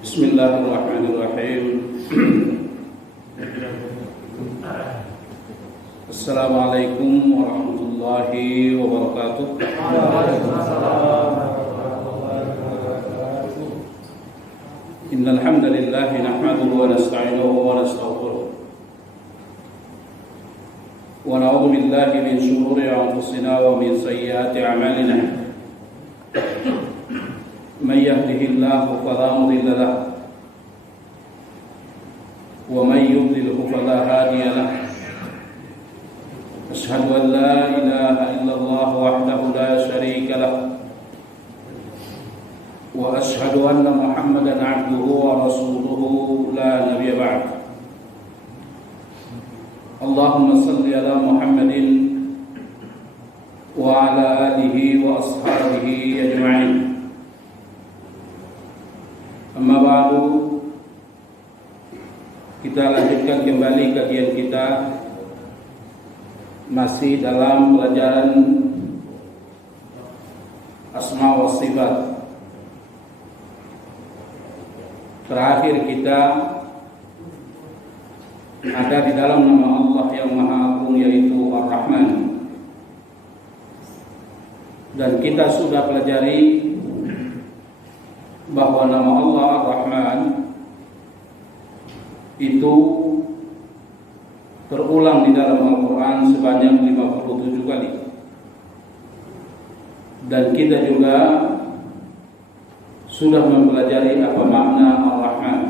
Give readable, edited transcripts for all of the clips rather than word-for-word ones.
Bismillahirrahmanirrahim. Assalamualaikum warahmatullahi wabarakatuh. Innal hamdalillah nahmaduhu wa nasta'inuhu wa nastaghfiruh. Wa na'udzu billahi min shururi anfusina wa min sayyiati a'malina. من يهده الله فلا مضل له ومن يضلل فلا هادي له أشهد أن لا إله إلا الله وحده لا شريك له وأشهد أن محمدا عبده ورسوله لا نبي بعد اللهم صل على محمد وعلى آله وأصحابه أجمعين. Amma ba'du, kita lanjutkan kembali kajian kita masih dalam pelajaran Asma wa Sifat. Terakhir kita ada di dalam nama Allah yang Maha Agung, yaitu Ar-Rahman. Dan kita sudah pelajari bahwa nama Allah Ar-Rahman itu terulang di dalam Al-Quran sebanyak 57 kali. Dan kita juga sudah mempelajari apa makna Ar-Rahman.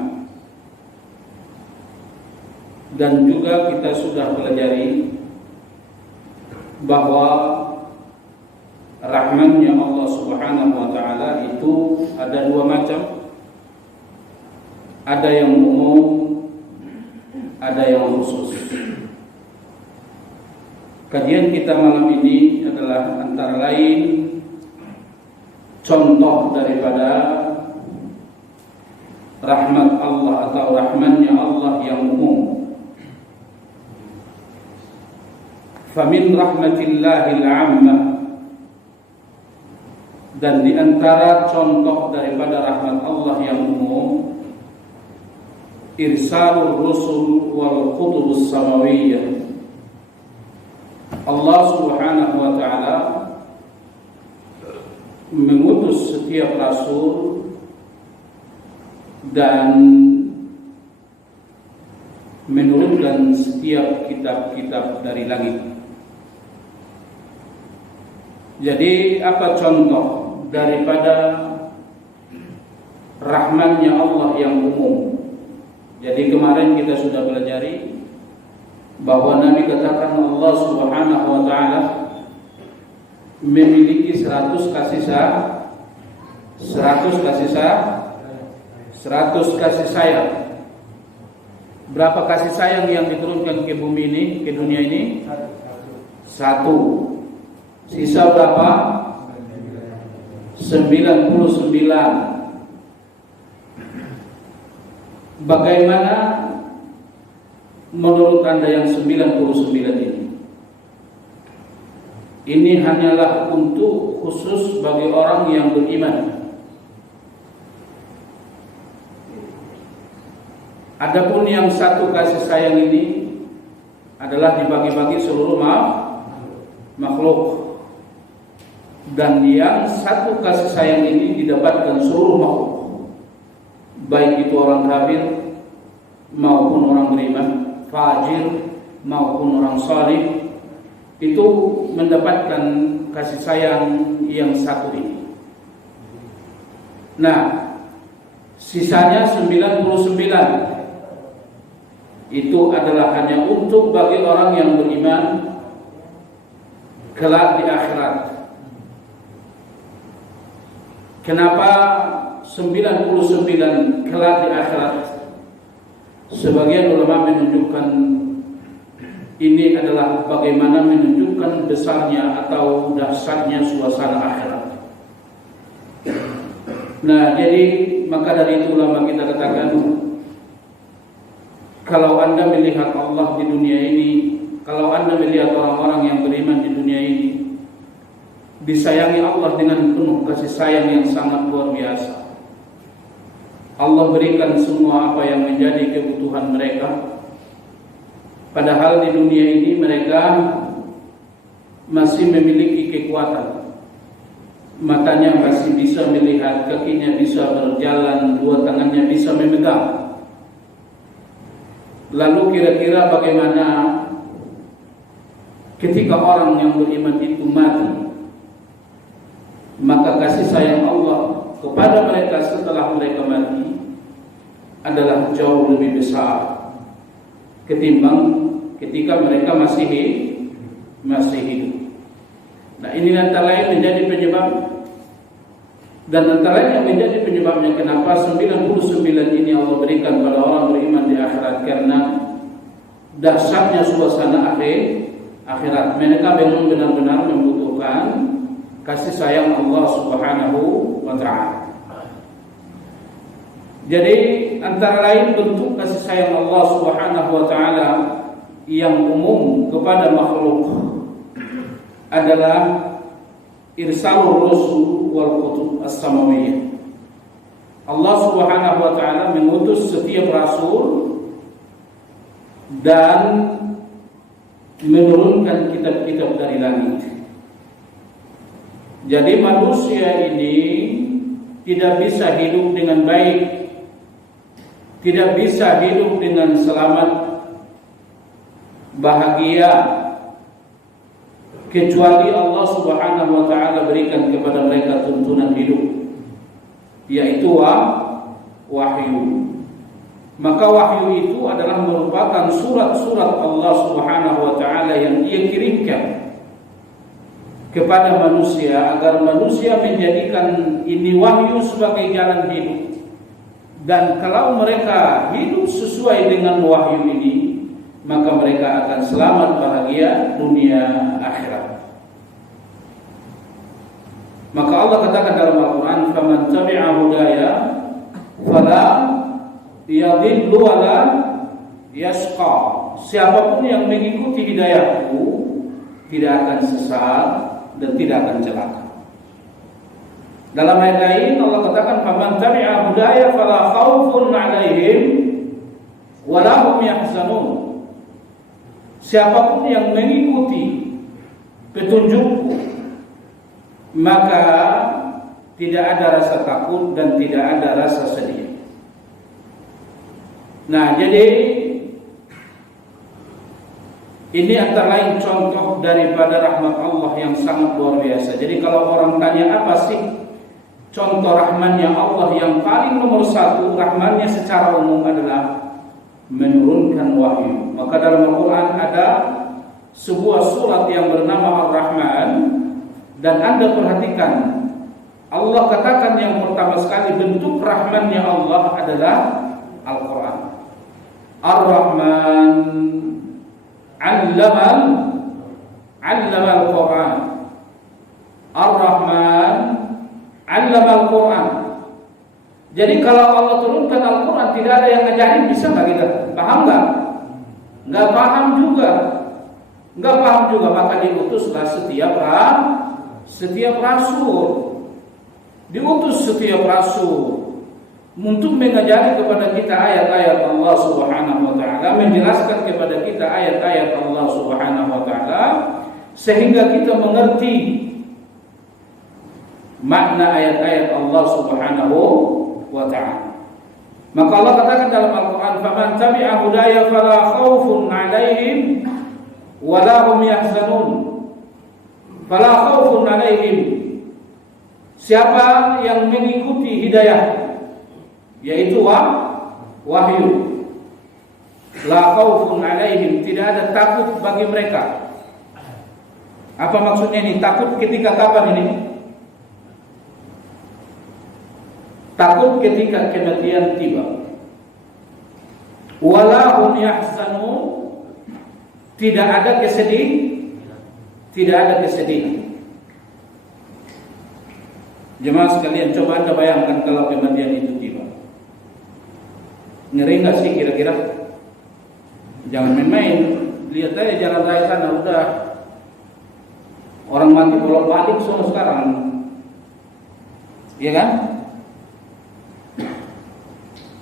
Dan juga kita sudah pelajari bahwa Rahmannya Allah Subhanahu wa Ta'ala itu ada dua macam. Ada yang umum, ada yang khusus. Kajian kita malam ini adalah antara lain contoh daripada rahmat Allah atau rahmannya Allah yang umum. Famin rahmatillahil 'ammah, dan di antara contoh daripada rahmat Allah yang umum, irsalur rusul wal kutubus samawiyyah. Allah Subhanahu wa Ta'ala mengutus setiap rasul dan menurunkan setiap kitab-kitab dari langit. Jadi apa contoh daripada rahmannya Allah yang umum? Jadi kemarin kita sudah pelajari bahwa Nabi katakan Allah Subhanahu wa Ta'ala memiliki 100 kasih sayang. Berapa kasih sayang yang diturunkan ke bumi ini, ke dunia ini? 1. Sisa berapa? 99. Bagaimana menurut Anda yang 99 ini? Ini hanyalah untuk khusus bagi orang yang beriman. Adapun yang 1 kasih sayang ini adalah dibagi-bagi seluruh makhluk. Dan yang 1 kasih sayang ini didapatkan seluruh makhluk, baik itu orang kafir maupun orang beriman, fajir maupun orang salih, itu mendapatkan kasih sayang yang 1 ini. Nah, sisanya 99 itu adalah hanya untuk bagi orang yang beriman kelak di akhirat. Kenapa 99 kelak di akhirat? Sebagian ulama menunjukkan ini adalah bagaimana menunjukkan besarnya atau dahsyatnya suasana akhirat. Nah, jadi maka dari itu ulama kita katakan, kalau Anda melihat Allah di dunia ini, kalau Anda melihat orang-orang yang beriman di dunia ini, disayangi Allah dengan penuh kasih sayang yang sangat luar biasa. Allah berikan semua apa yang menjadi kebutuhan mereka. Padahal di dunia ini mereka masih memiliki kekuatan. Matanya masih bisa melihat, kakinya bisa berjalan, dua tangannya bisa memegang. Lalu kira-kira bagaimana ketika orang yang beriman itu mati? Maka kasih sayang Allah kepada mereka setelah mereka mati adalah jauh lebih besar ketimbang ketika mereka masih hidup. Nah, ini antara lain menjadi penyebab, dan antara lain yang menjadi penyebabnya kenapa 99 ini Allah berikan pada orang beriman di akhirat, karena dahsyatnya suasana akhirat. Mereka memang benar-benar membutuhkan kasih sayang Allah Subhanahu wa ta'ala. Jadi antara lain bentuk kasih sayang Allah Subhanahu wa ta'ala yang umum kepada makhluk adalah irsalur rusul wal kutub as-samawiyah. Allah Subhanahu wa ta'ala mengutus setiap rasul dan menurunkan kitab-kitab dari langit. Jadi manusia ini tidak bisa hidup dengan baik, tidak bisa hidup dengan selamat, bahagia, kecuali Allah Subhanahu wa ta'ala berikan kepada mereka tuntunan hidup, yaitu wahyu. Maka wahyu itu adalah merupakan surat-surat Allah Subhanahu wa ta'ala yang Dia kirimkan kepada manusia, agar manusia menjadikan ini wahyu sebagai jalan hidup. Dan kalau mereka hidup sesuai dengan wahyu ini, maka mereka akan selamat, bahagia dunia akhirat. Maka Allah katakan dalam Al-Quran, "Faman tabi'a hudaya fala yadhillu wala yashqa." Siapapun yang mengikuti hidayahku tidak akan sesat dan tidak akan celaka. Dalam ayat lain Allah katakan, "Faman tabi'a hudaya fala khaufun 'alaihim wala hum yahzanun." Siapapun yang mengikuti petunjukku, maka tidak ada rasa takut dan tidak ada rasa sedih. Nah, jadi ini antara lain contoh daripada rahmat Allah yang sangat luar biasa. Jadi kalau orang tanya apa sih contoh rahmannya Allah yang paling nomor satu, rahmannya secara umum adalah menurunkan wahyu. Maka dalam Al-Quran ada sebuah surat yang bernama Ar-Rahman, dan Anda perhatikan Allah katakan yang pertama sekali bentuk rahmannya Allah adalah Al-Quran. Ar-Rahman 'allama Al-Quran. Ar-Rahman 'allama Al-Quran. Jadi kalau Allah turunkan Al-Quran tidak ada yang ngajarin, bisa nggak kita? Paham nggak? Nggak paham juga. Nggak paham juga, maka diutuslah setiap rasul. Diutus setiap rasul untuk mengajari kepada kita ayat-ayat Allah Subhanahu wa ta'ala, menjelaskan kepada kita ayat-ayat Allah Subhanahu wa ta'ala, sehingga kita mengerti makna ayat-ayat Allah Subhanahu wa ta'ala. Maka Allah katakan dalam Al-Quran, "Faman tabi'a hudaya fala khaufun 'alaihim wala hum yahzanun." Fala khaufun 'alaihim. Siapa yang mengikuti hidayah, yaitu wahyu, la khaufun 'alaihim, tidak ada takut bagi mereka. Apa maksudnya ini? Takut ketika kapan ini? Takut ketika kematian tiba. Wala hum yahzanun, tidak ada kesedihan. Jemaah sekalian, coba Anda bayangkan kalau kematian itu tiba. Ngeri nggak sih kira-kira? Jangan main-main. Lihat aja jalan raya sana, udah orang mati bolak-balik semua sekarang. Iya kan?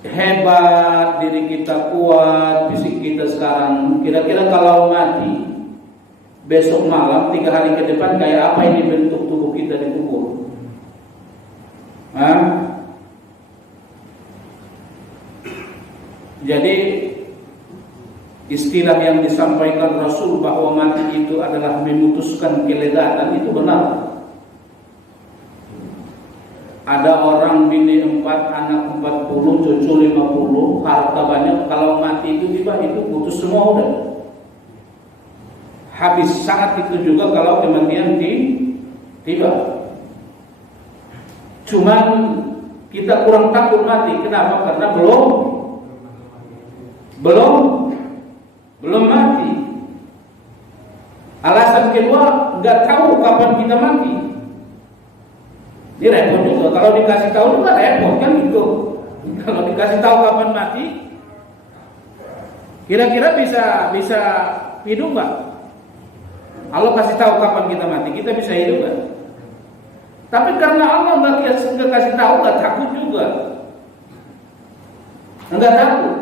hebat, diri kita kuat, fisik kita sekarang, kira-kira kalau mati besok malam 3 hari ke depan kayak apa ini bentuk tubuh kita di kubur? Jadi istilah yang disampaikan Rasul bahwa mati itu adalah memutuskan kelezatan itu benar. Ada orang bini 4, anak 40, cucu 50, harta banyak, kalau mati itu tiba itu putus semua udah. Habis. Saat itu juga kalau kematian tiba. Cuman kita kurang takut mati. Kenapa? Karena belum mati. Alasan kedua, nggak tahu kapan kita mati. Ini repot juga. Kalau dikasih tahu juga repot kan gitu. Kalau dikasih tahu kapan mati, kira-kira bisa hidup nggak? Allah kasih tahu kapan kita mati, kita bisa hidup nggak? Tapi karena Allah nggak kasih tahu, nggak takut juga, nggak takut.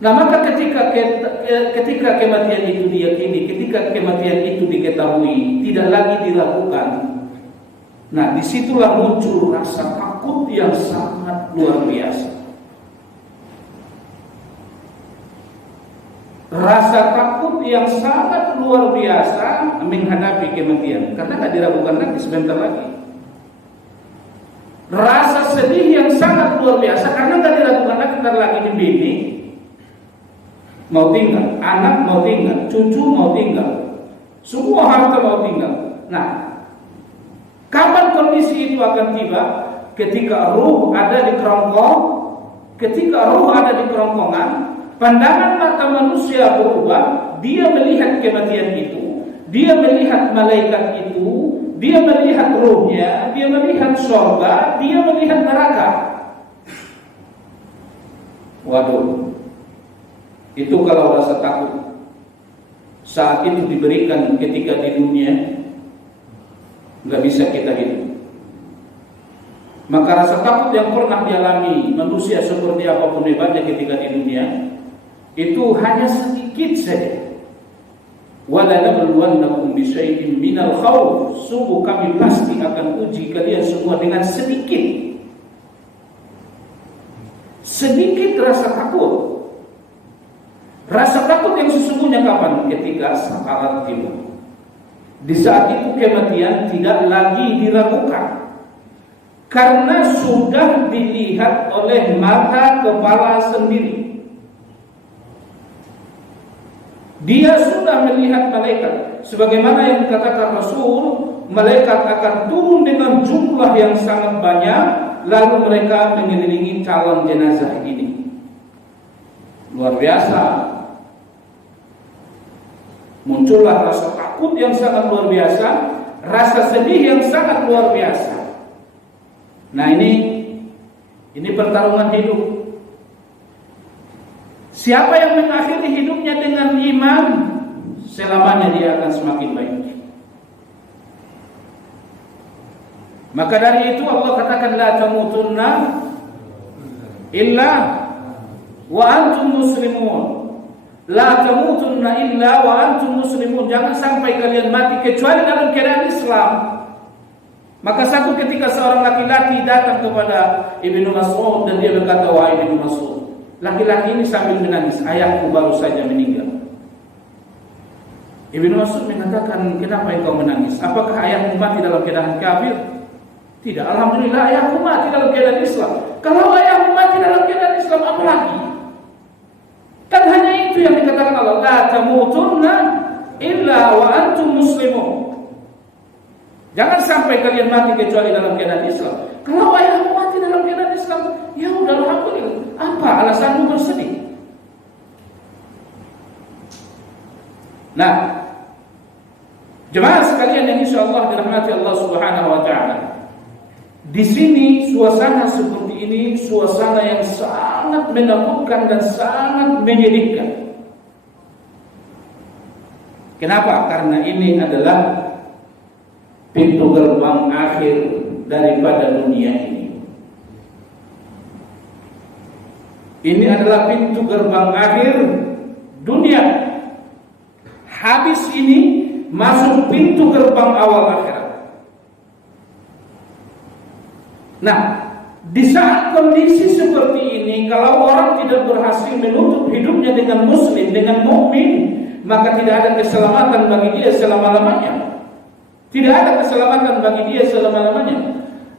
Nah maka ketika kematian itu diyakini, ketika kematian itu diketahui, tidak lagi dilakukan, nah disitulah muncul rasa takut yang sangat luar biasa. Rasa takut yang sangat luar biasa menghadapi kematian, karena tidak diragukan lagi sebentar lagi. Rasa sedih yang sangat luar biasa karena tidak diragukan lagi sebentar lagi di bini mau tinggal, anak mau tinggal, cucu mau tinggal, semua harta mau tinggal. Nah, kapan kondisi itu akan tiba? Ketika ruh ada di kerongkong, ketika ruh ada di kerongkongan, pandangan mata manusia berubah. Dia melihat kematian itu, dia melihat malaikat itu, dia melihat ruhnya, dia melihat surga, dia melihat neraka. Waduh, itu kalau rasa takut saat itu diberikan ketika di dunia, nggak bisa kita hidup. Maka rasa takut yang pernah dialami manusia seperti apapun hebatnya ketika di dunia, itu hanya sedikit saja. Wala nabluwannakum bisyai'in minal khawf, sungguh kami pasti akan uji kalian semua dengan sedikit rasa takut. Rasa takut yang sesungguhnya kapan? Ketika sakarat tiba. Di saat itu kematian tidak lagi diragukan, karena sudah dilihat oleh mata kepala sendiri. Dia sudah melihat malaikat. Sebagaimana yang dikatakan Rasul, malaikat akan turun dengan jumlah yang sangat banyak, lalu mereka mengelilingi calon jenazah ini. Luar biasa. Muncullah rasa takut yang sangat luar biasa, rasa sedih yang sangat luar biasa. Nah ini pertarungan hidup. Siapa yang mengakhiri hidupnya dengan iman, selamanya dia akan semakin baik. Maka dari itu Allah katakan la tamutunna illa wa antum muslimun. La tamutunna illa wa antum muslimun. Jangan sampai kalian mati kecuali dalam keadaan Islam. Maka satu ketika seorang laki-laki datang kepada Ibnu Mas'ud dan dia berkata, wahai Ibnu Mas'ud, laki-laki ini sambil menangis, ayahku baru saja meninggal. Ibnu Mas'ud mengatakan, kenapa engkau menangis? Apakah ayahmu mati dalam keadaan kafir? Tidak, alhamdulillah ayahku mati dalam keadaan Islam. Kalau ayahmu mati dalam keadaan Islam, apa lagi? Kan hanya itu yang dikatakan Allah, la tamutunna illa wa antum muslimun. Jangan sampai kalian mati kecuali dalam keadaan Islam. Kalau ayahmu mati dalam keadaan Islam, ya udah alhamdulillah. Apa alasanmu bersedih? Nah, jemaah sekalian yang insyaallah dirahmati Allah Subhanahu wa taala. Di sini suasana seperti ini, suasana yang sangat menakutkan dan sangat menyedihkan. Kenapa? Karena ini adalah pintu gerbang akhir daripada dunia ini. Ini adalah pintu gerbang akhir dunia. Habis ini masuk pintu gerbang awal akhirat. Nah, di saat kondisi seperti ini, kalau orang tidak berhasil menutup hidupnya dengan muslim, dengan mukmin, maka tidak ada keselamatan bagi dia selama-lamanya. Tidak ada keselamatan bagi dia selama-lamanya.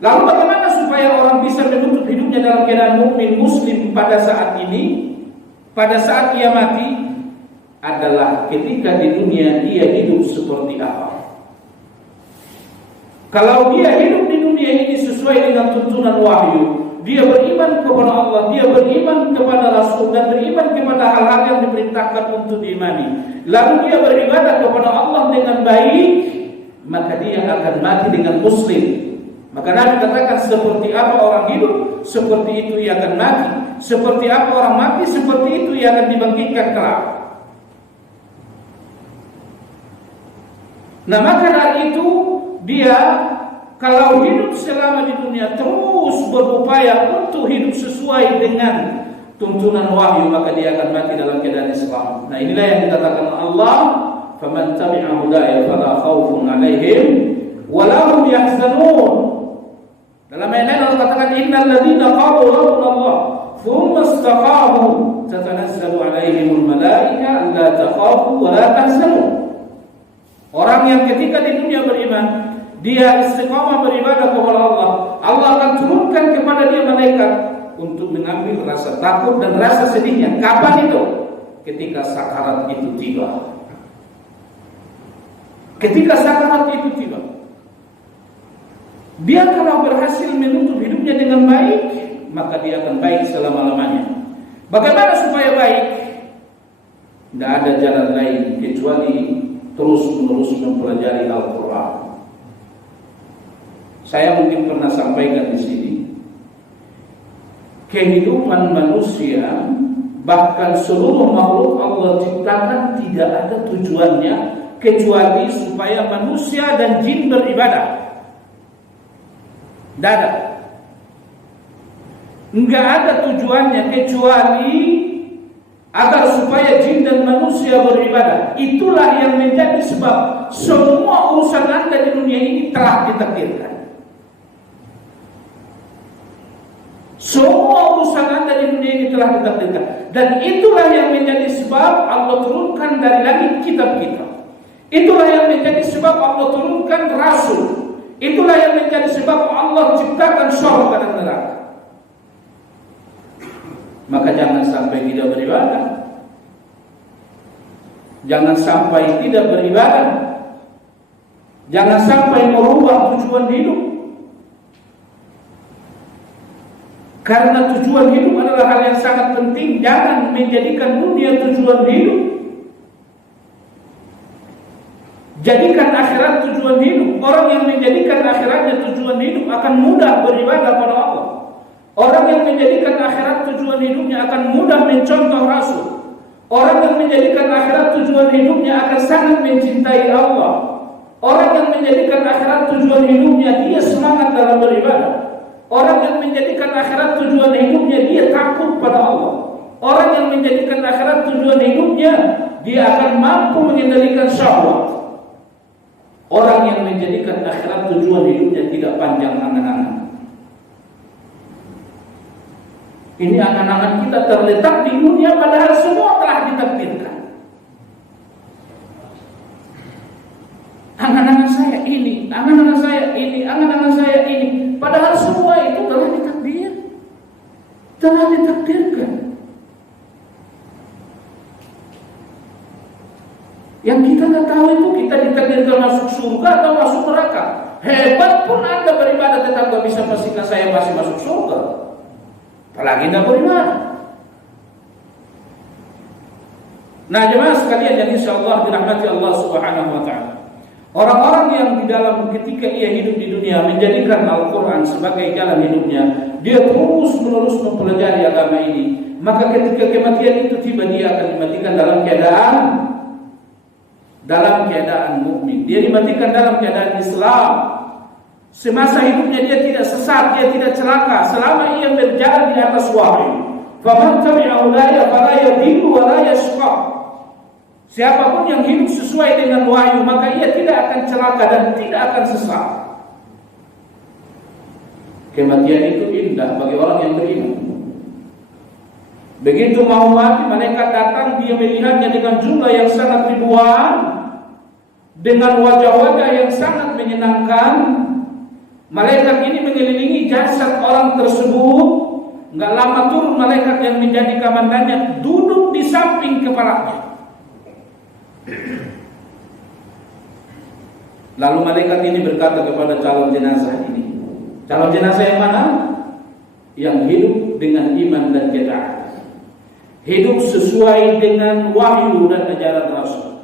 Lalu bagaimana supaya orang bisa menutup hidupnya dalam keadaan mukmin muslim pada saat ini? Pada saat ia mati adalah ketika di dunia dia hidup seperti apa. Kalau dia hidup di dunia ini sesuai dengan tuntunan wahyu, dia beriman kepada Allah, dia beriman kepada Rasul, dan beriman kepada hal-hal yang diperintahkan untuk diimani. Lalu dia beribadah kepada Allah dengan baik, maka dia akan mati dengan muslim. Maka Nabi katakan, seperti apa orang hidup, seperti itu ia akan mati. Seperti apa orang mati, seperti itu ia akan dibangkitkan kelak. Nah, maka dari itu dia kalau hidup selama di dunia terus berupaya untuk hidup sesuai dengan tuntunan wahyu, maka dia akan mati dalam keadaan Islam. Nah, inilah yang dikatakan Allah, faman tabi'a hudaya fala khaufun 'alaihim wa la hum yahzanun. Dalam ayat lain Allah katakan, innal ladzina qalu rabbuna Allah thumma istaqamu tatanazzalu 'alaihimul malaika alla takhafu wa la tahzanu. Orang yang ketika di dunia beriman, dia istiqamah beribadah kepada Allah, Allah akan turunkan kepada dia malaikat untuk mengambil rasa takut dan rasa sedihnya. Kapan itu? Ketika sakarat itu tiba. Ketika sakarat itu tiba, dia kalau berhasil menutup hidupnya dengan baik, maka dia akan baik selama-lamanya. Bagaimana supaya baik? Tidak ada jalan lain kecuali terus-menerus mempelajari Al-Quran. Saya mungkin pernah sampaikan di sini, kehidupan manusia, bahkan seluruh makhluk Allah ciptakan, tidak ada tujuannya kecuali supaya manusia dan jin beribadah. Tidak ada. Enggak ada tujuannya kecuali agar supaya jin dan manusia beribadah. Itulah yang menjadi sebab semua urusan Anda di dunia ini telah ditakdirkan. Semua urusan Anda di dunia ini telah ditakdirkan. Dan itulah yang menjadi sebab Allah turunkan dari langit kitab-kitab. Itulah yang menjadi sebab Allah turunkan Rasul. Itulah yang menjadi sebab Allah ciptakan surga dan neraka. Maka jangan sampai tidak beribadah. Jangan sampai tidak beribadah. Jangan sampai merubah tujuan hidup. Karena tujuan hidup adalah hal yang sangat penting. Jangan menjadikan dunia tujuan hidup. Jadikan akhirat tujuan hidup. Orang yang menjadikan akhiratnya tujuan hidup akan mudah beribadah pada Allah. Orang yang menjadikan akhirat tujuan hidupnya akan mudah mencontoh Rasul. Orang yang menjadikan akhirat tujuan hidupnya akan sangat mencintai Allah. Orang yang menjadikan akhirat tujuan hidupnya, dia semangat dalam beribadah. Orang yang menjadikan akhirat tujuan hidupnya, dia takut pada Allah. Orang yang menjadikan akhirat tujuan hidupnya, dia akan mampu mengendalikan syahwat. Orang yang menjadikan akhirat tujuan hidupnya tidak panjang angan-angan. Ini angan-angan kita terletak di dunia, padahal semua telah ditakdirkan. Angan-angan saya ini, angan-angan saya ini, angan-angan saya ini, padahal semua itu telah ditakdir, telah ditakdirkan. Yang kita nggak tahu itu kita ditakdirkan masuk surga atau masuk neraka. Hebat pun Anda beribadah tetap nggak bisa pastikan saya masih masuk surga. Apalagi tidak beriman. Nah, jemaah sekalian yang insyaallah dirahmati Allah Subhanahu wa taala. Orang-orang yang di dalam ketika ia hidup di dunia menjadikan Al-Qur'an sebagai jalan hidupnya, dia terus-menerus mempelajari agama ini, maka ketika kematian itu tiba, dia akan dimatikan dalam keadaan mukmin. Dia dimatikan dalam keadaan Islam. Semasa hidupnya dia tidak sesat, dia tidak celaka selama ia berjalan di atas wahyu. Faman tabi'a hudaya fala yadhillu wa la yashqa. Siapapun yang hidup sesuai dengan wahyu, maka ia tidak akan celaka dan tidak akan sesat. Kematian itu indah bagi orang yang beriman. Begitu mau mati, malaikat datang, dia melihatnya dengan jumlah yang sangat ribuan, dengan wajah-wajah yang sangat menyenangkan. Malaikat ini mengelilingi jasad orang tersebut. Enggak lama turun malaikat yang menjadi komandannya, duduk di samping kepalanya. Lalu malaikat ini berkata kepada calon jenazah ini, calon jenazah yang mana? Yang hidup dengan iman dan jamaah, hidup sesuai dengan wahyu dan ajaran Rasul.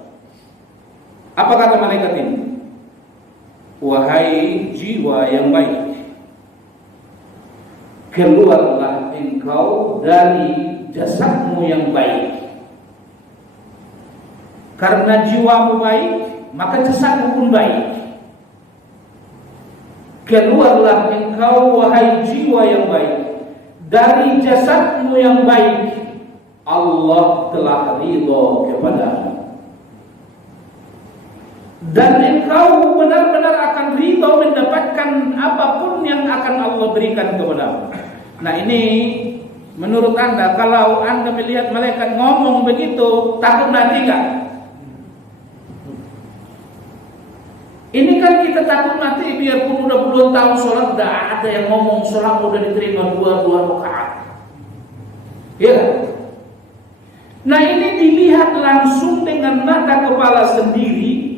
Apa kata malaikat ini? Wahai jiwa yang baik, keluarlah engkau dari jasadmu yang baik. Karena jiwamu baik, maka jasadmu pun baik. Keluarlah engkau wahai jiwa yang baik dari jasadmu yang baik. Allah telah ridha kepadamu. Dan engkau benar-benar akan ridha mendapatkan apapun yang akan Allah berikan kepadamu. Nah, ini menurut Anda, kalau Anda melihat malaikat ngomong begitu, takut mati enggak? Ini kan kita takut mati, biarpun udah puluhan tahun sholat, udah ada yang ngomong sholat udah diterima dua rakaat. Ya. Nah, ini dilihat langsung dengan mata kepala sendiri.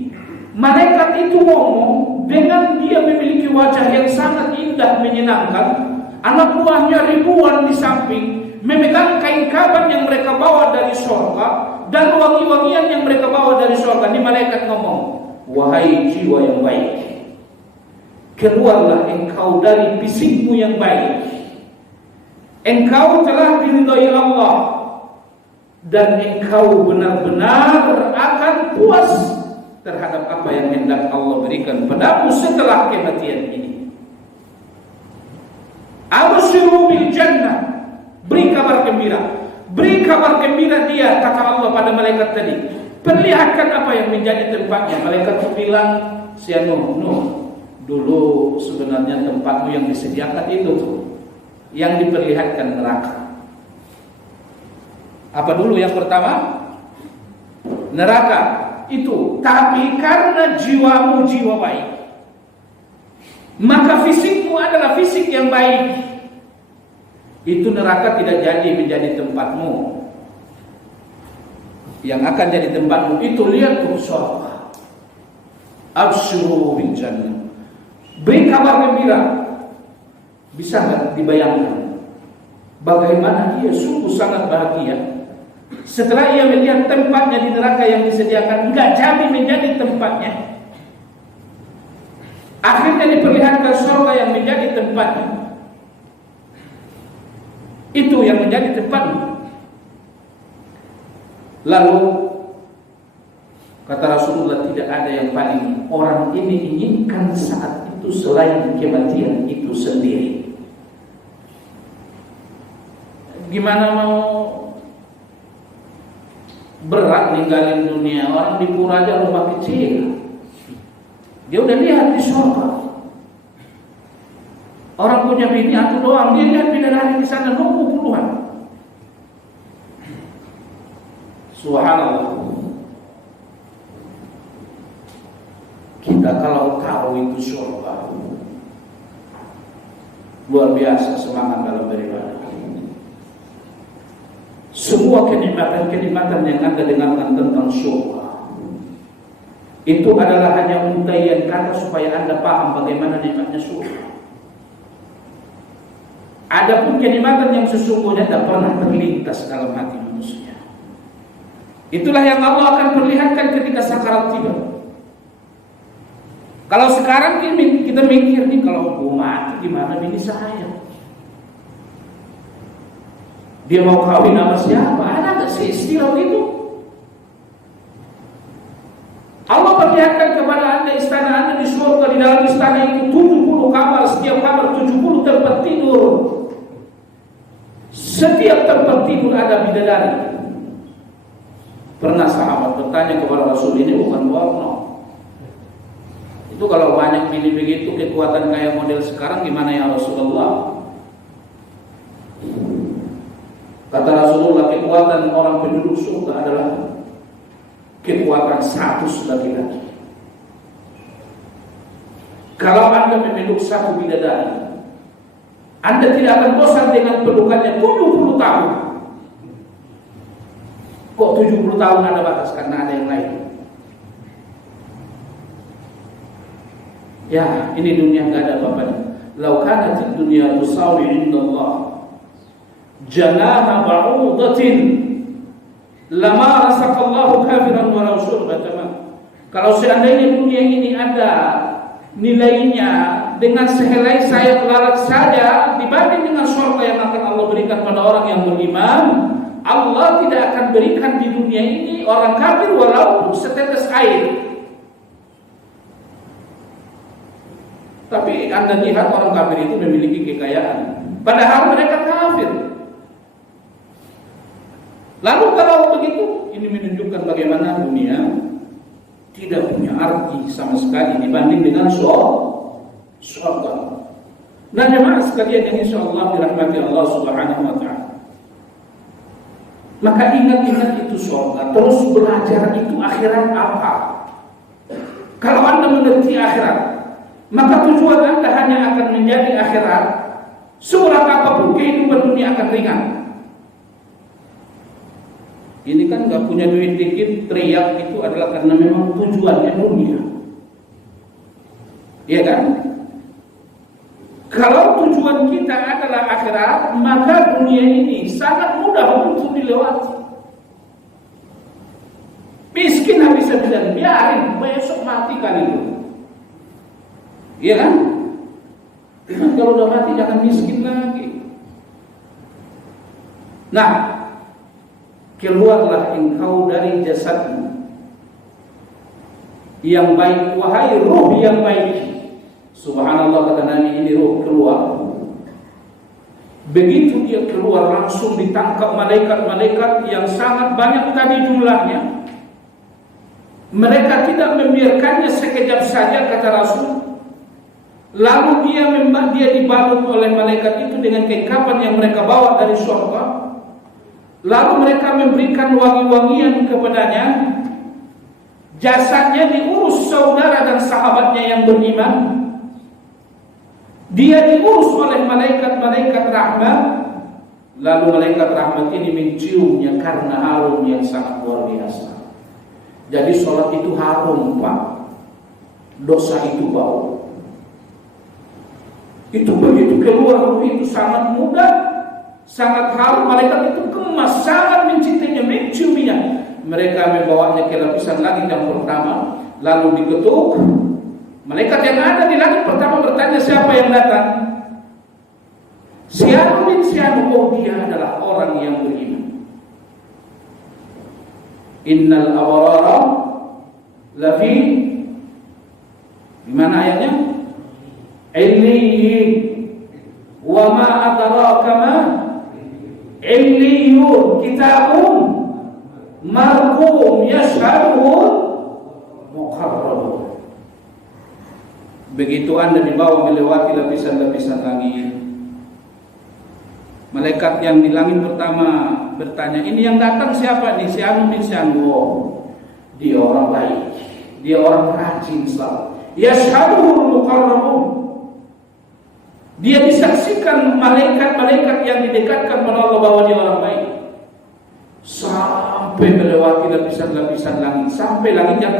Malaikat itu ngomong dengan dia memiliki wajah yang sangat indah menyenangkan. Anak buahnya ribuan di samping, memegang kain kaban yang mereka bawa dari surga dan wangi-wangian yang mereka bawa dari surga. Ini malaikat ngomong, wahai jiwa yang baik, keluarlah engkau dari fisikmu yang baik. Engkau telah diridhai Allah dan engkau benar-benar akan puas terhadap apa yang hendak Allah berikan padamu setelah kematian ini. Abshiru bil jannah, beri kabar gembira. Beri kabar gembira dia, kata Allah pada malaikat tadi. Perlihatkan apa yang menjadi tempatnya. Malaikat itu bilang, "Si Nuh, dulu sebenarnya tempatmu yang disediakan itu tuh, yang diperlihatkan neraka." Apa dulu yang pertama? Neraka itu. Tapi karena jiwamu jiwa baik, maka fisikmu adalah fisik yang baik. Itu neraka tidak jadi menjadi tempatmu. Yang akan jadi tempatmu itu lihat tuh surga. Abshiru bil jannah. Beri kabar gembira. Bisa nggak dibayangkan bagaimana ia sungguh sangat bahagia setelah ia melihat tempatnya di neraka yang disediakan nggak jadi menjadi tempatnya. Akhirnya diperlihatkan surga yang menjadi tempatnya. Itu yang menjadi tempatnya. Lalu kata Rasulullah, tidak ada yang paling orang ini inginkan saat itu selain kematian itu sendiri. Gimana mau berat ninggalin dunia? Orang di pura aja rumah kecil, dia udah lihat di surga. Orang punya bini satu doang, dia lihat bidadari di sana nunggu puluhan. Subhanallah. Kita kalau tahu itu surga, luar biasa semangat dalam beribadah. Semua kenikmatan-kenikmatan yang Anda dengarkan tentang surga itu adalah hanya untaian kata supaya Anda paham bagaimana nikmatnya surga. Adapun kenikmatan yang sesungguhnya tidak pernah terlintas dalam hati manusia. Itulah yang Allah akan perlihatkan ketika sakarat tiba. Kalau sekarang kita mikir nih, kalau gue mati gimana bini saya? Dia mau kawin sama siapa? Ada nggak sih istilah itu? Allah perlihatkan kepada Anda istana Anda di surga. Di dalam istana itu 70 kamar, setiap kamar 70 tempat tidur. Setiap tempat tidur ada bidadari. Pernah sahabat bertanya kepada Rasul, ini bukan porno? Itu kalau banyak bini begitu, kekuatan kayak model sekarang gimana ya Rasulullah? Kata Rasulullah, kekuatan orang penduduk surga adalah kekuatan 100 laki-laki. Kalau Anda memeluk satu bidadari, Anda tidak akan bosan dengan pelukannya 70 tahun. Kok 70 tahun ada batas? Karena ada yang lain. Ya, ini dunia nggak ada apa-apanya. Lau kanat dunia tusawi indallah janaha ba'udatin lama rasakallahu kafiran walau syurbatan. Kalau seandainya dunia ini ada nilainya dengan sehelai sayap lalat saja dibanding dengan surga yang akan Allah berikan pada orang yang beriman, Allah tidak akan berikan di dunia ini orang kafir walaupun setetes air. Tapi Anda lihat orang kafir itu memiliki kekayaan, padahal mereka kafir. Lalu kalau begitu, ini menunjukkan bagaimana dunia tidak punya arti sama sekali dibanding dengan surga. Nah, jemaah sekalian yang insyaallah dirahmati Allah Subhanahu wa taala. Maka ingat-ingat itu surga, terus belajar itu akhirat apa. Kalau Anda mengerti akhirat, maka tujuan Anda hanya akan menjadi akhirat. Seberat apapun kehidupan dunia akan ringan. Ini kan gak punya duit dikit, teriak itu adalah karena memang tujuannya dunia. Iya kan? Kalau tujuan kita adalah akhirat, maka dunia ini sangat mudah untuk dilewati. Miskin habis-habisan, biarin, besok mati kali itu. Iya kan? Kalau udah mati jangan miskin lagi. Nah, keluarlah engkau dari jasadmu yang baik, wahai ruh yang baik. Subhanallah, kata Nabi, ini ruh keluar. Begitu dia keluar, langsung ditangkap malaikat-malaikat yang sangat banyak tadi jumlahnya. Mereka tidak membiarkannya sekejap saja, kata Rasul. Lalu dia dibalut oleh malaikat itu dengan kain yang mereka bawa dari surga. Lalu mereka memberikan wangi-wangian kepadanya. Jasadnya diurus saudara dan sahabatnya yang beriman. Dia diurus oleh malaikat-malaikat rahmat. Lalu malaikat rahmat ini menciumnya karena harum yang sangat luar biasa. Jadi sholat itu harum, Pak. Dosa itu bau. Itu begitu keluar ruh itu sangat mudah, sangat harum. Malaikat itu gemas, sangat mencintainya, menciuminya. Mereka membawanya ke lapisan langit yang pertama, lalu diketuk. Malaikat yang ada di langit pertama bertanya, siapa yang datang? Sianu bin Sianu. Oh, dia adalah orang yang beriman. Innal abrara lafi, gimana ayatnya? Illiyin wa ma adraka ma illiyun kitabun marqum yashhaduhu muqarrabun. Begitu Anda dibawa melewati lapisan-lapisan langit, malaikat yang di langit pertama bertanya, ini yang datang siapa nih? Si Anu bin Sianu. Dia orang baik, dia orang rajin salat. Yashhaduhu muqarrabun. Dia disaksikan malaikat-malaikat yang didekatkan oleh Allah bahwa dia orang baik. Sampai melewati lapisan-lapisan langit, sampai langit yang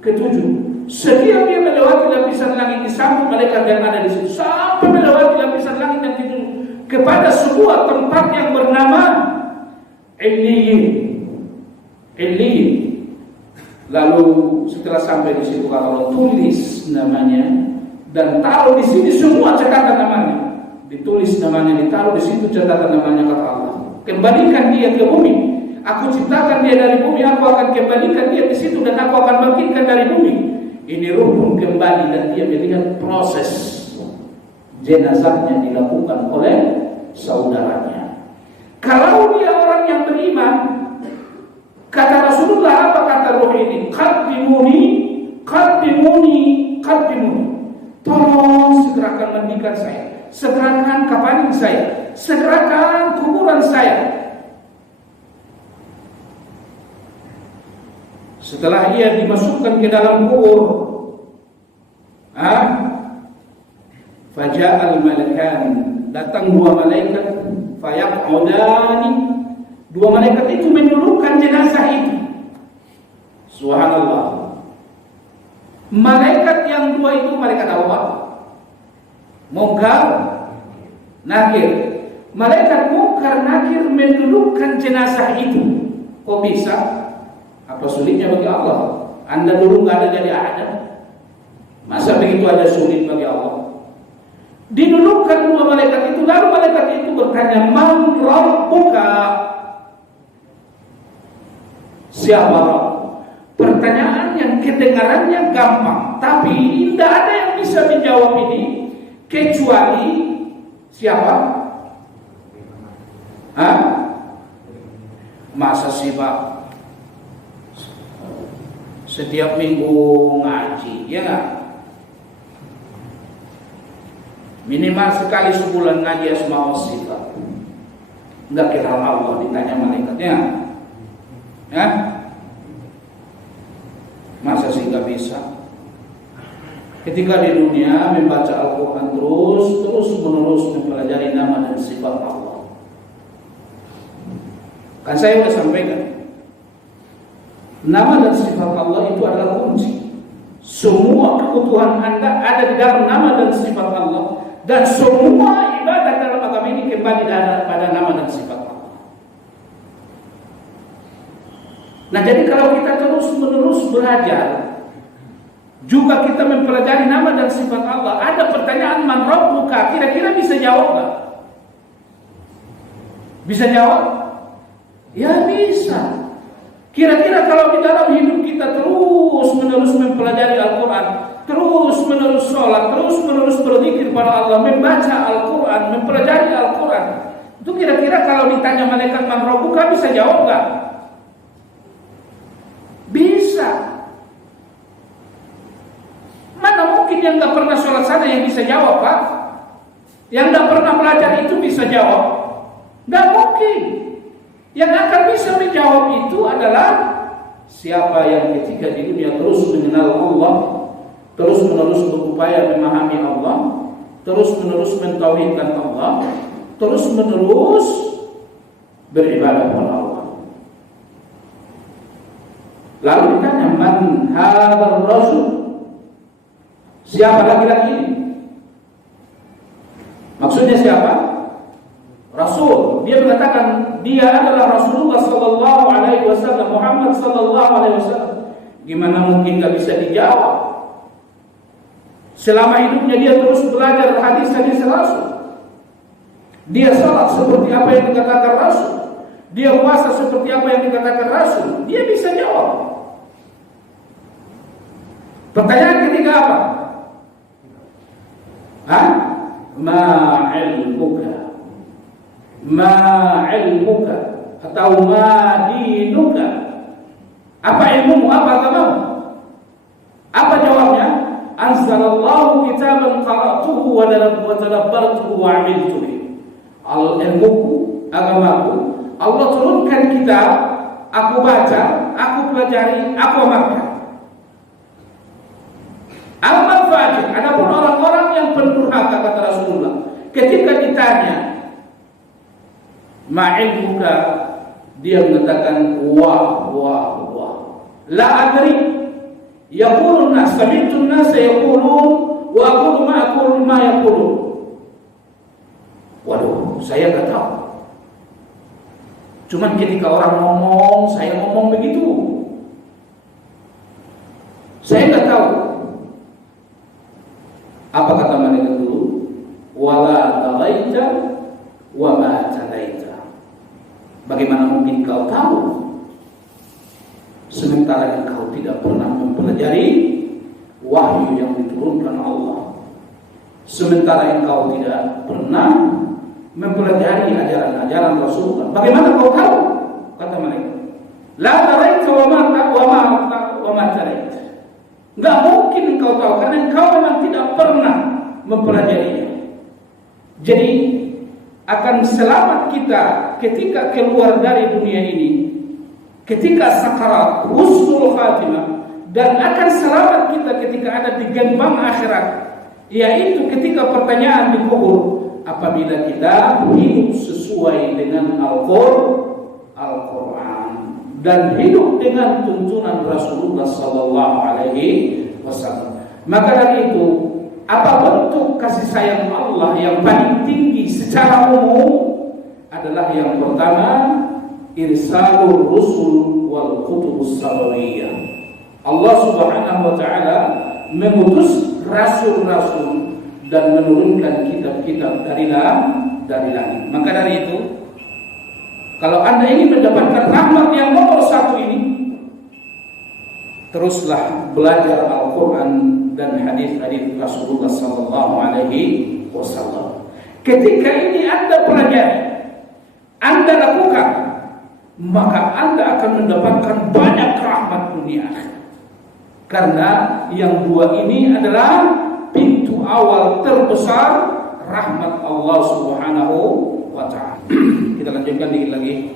ketujuh. Setiap dia melewati lapisan langit, disambut malaikat yang ada di situ, sampai melewati lapisan langit yang ketujuh kepada sebuah tempat yang bernama Illiyin. Lalu setelah sampai di situ, kalau tulis namanya dan taruh di sini semua catatan namanya, ditulis namanya, ditaruh di situ catatan namanya, kata Allah. Kembalikan dia ke bumi. Aku ciptakan dia dari bumi, aku akan kembalikan dia di situ dan aku akan bangkitkan dari bumi. Ini ruh pun kembali dan dia melihat proses jenazahnya dilakukan oleh saudaranya. Kata Rasulullah, apa kata roh ini? Qaddimuni, qaddimuni, qaddimuni. Tolong segerakan mandikan saya, segerakan kapanin saya, segerakan kuburan saya. Setelah ia dimasukkan ke dalam kubur, faja'al malakan, datang dua malaikat, fayaq'udani, dua malaikat itu mendudukkan jenazah itu. Subhanallah. Malaikat yang dua itu malaikat apa? Munkar, Nakir. Malaikat Munkar, Nakir mendudukkan jenazah itu. Kok bisa? Apa sulitnya bagi Allah? Anda dulu nggak ada jadi ada. Masa begitu ada sulit bagi Allah? Didudukkan dua malaikat itu, lalu malaikat itu bertanya, Man Rabbuka? Siapa Rabb? Pertanyaan yang kedengarannya gampang, tapi tidak ada yang bisa menjawab ini kecuali siapa? Masa sih Pak? Setiap minggu ngaji, ya nggak? Minimal sekali sebulan ngaji Asma wa Sifat. Nggak kenal Allah, ditanya malaikatnya. Ya? Masa sih nggak bisa? Ketika di dunia membaca Al-Quran terus menerus mempelajari nama dan sifat Allah. Kan saya sudah sampaikan, nama dan sifat Allah itu adalah kunci. Semua kebutuhan Anda ada di dalam nama dan sifat Allah, dan semua ibadah dalam agama ini kembali pada nama dan sifat Allah. Nah, jadi kalau kita terus-menerus belajar, juga kita mempelajari nama dan sifat Allah, ada pertanyaan Man Rabbuka, kira-kira bisa jawab nggak? Bisa jawab? Ya bisa. Kira-kira kalau di dalam hidup kita terus-menerus mempelajari Al-Quran, terus-menerus sholat, terus-menerus berzikir pada Allah, membaca Al-Quran, mempelajari Al-Quran, itu kira-kira kalau ditanya malaikat Man Rabbuka bisa jawab nggak? Bisa. Mana mungkin yang gak pernah sholat sana yang bisa jawab, Pak? Yang gak pernah belajar itu bisa jawab? Gak mungkin. Yang akan bisa menjawab itu adalah siapa yang ketika di dunia terus mengenal Allah, terus menerus berupaya memahami Allah, terus menerus mentauhidkan Allah, terus menerus beribadah kepada Allah. Lalu ditanya, Man hadzal rasul? Siapa laki-laki ini? Maksudnya siapa? Rasul. Dia mengatakan dia adalah Rasulullah sallallahu alaihi wasallam, Muhammad sallallahu alaihi wasallam. Gimana mungkin enggak bisa dijawab? Selama hidupnya dia terus belajar hadis-hadis Rasul. Dia salat seperti apa yang dikatakan Rasul. Dia puasa seperti apa yang dikatakan Rasul. Dia bisa jawab. Pertanyaan ketiga apa? Ma ilmuka? Ma ilmuka? Atau ma dinuka? Apa ilmumu? Apa agamamu? Apa jawabnya? Anzalallahu kitaban qara'tuhu wa tadabbartuhu wa 'amiltu bihi. Ilmuku, agamaku, Allah turunkan kitab, aku baca, aku pelajari, aku amalkan. Amal fajir, adapun orang-orang yang pendurhaka, kata Rasulullah, ketika ditanya ma'ilmuka, dia mengatakan wah, la adri. Yaqulun nas, sami'tu an-nas yaqulun wa aqulu ma yaqulun. Waduh, saya enggak tahu. Cuman ketika orang ngomong, saya ngomong begitu. Saya enggak tahu. Apa kata mereka dulu? Wala talaita wa ma talaita. Bagaimana mungkin kau tahu sementara engkau tidak pernah mempelajari wahyu yang diturunkan Allah, sementara engkau tidak pernah mempelajari ajaran-ajaran Rasulullah? Bagaimana kau tahu? Kata mereka. La taraita wa ma taraita. Enggak mungkin engkau tahu karena engkau memang tidak pernah mempelajarinya. Jadi akan selamat kita ketika keluar dari dunia ini, ketika sakarat husnul khatimah, dan akan selamat kita ketika ada di gerbang akhirat, yaitu ketika pertanyaan di kubur, apabila kita hidup sesuai dengan Al-Quran dan hidup dengan tuntunan Rasulullah Sallallahu Alaihi Wasallam. Maka dari itu, apa bentuk kasih sayang Allah yang paling tinggi secara umum adalah yang pertama, irsalur rusul wal kutubus samawiyah. Allah Subhanahu wa taala mengutus rasul-rasul dan menurunkan kitab-kitab dari langit. Maka dari itu, kalau Anda ingin mendapatkan rahmat yang nomor satu ini, teruslah belajar Al-Quran dan hadis-hadis Rasulullah Sallallahu Alaihi Wasallam. Ketika ini Anda pelajari, Anda lakukan, maka Anda akan mendapatkan banyak rahmat dunia akhirat. Karena yang dua ini adalah pintu awal terbesar rahmat Allah Subhanahu wa ta'ala. Kita lanjutkan dikit lagi.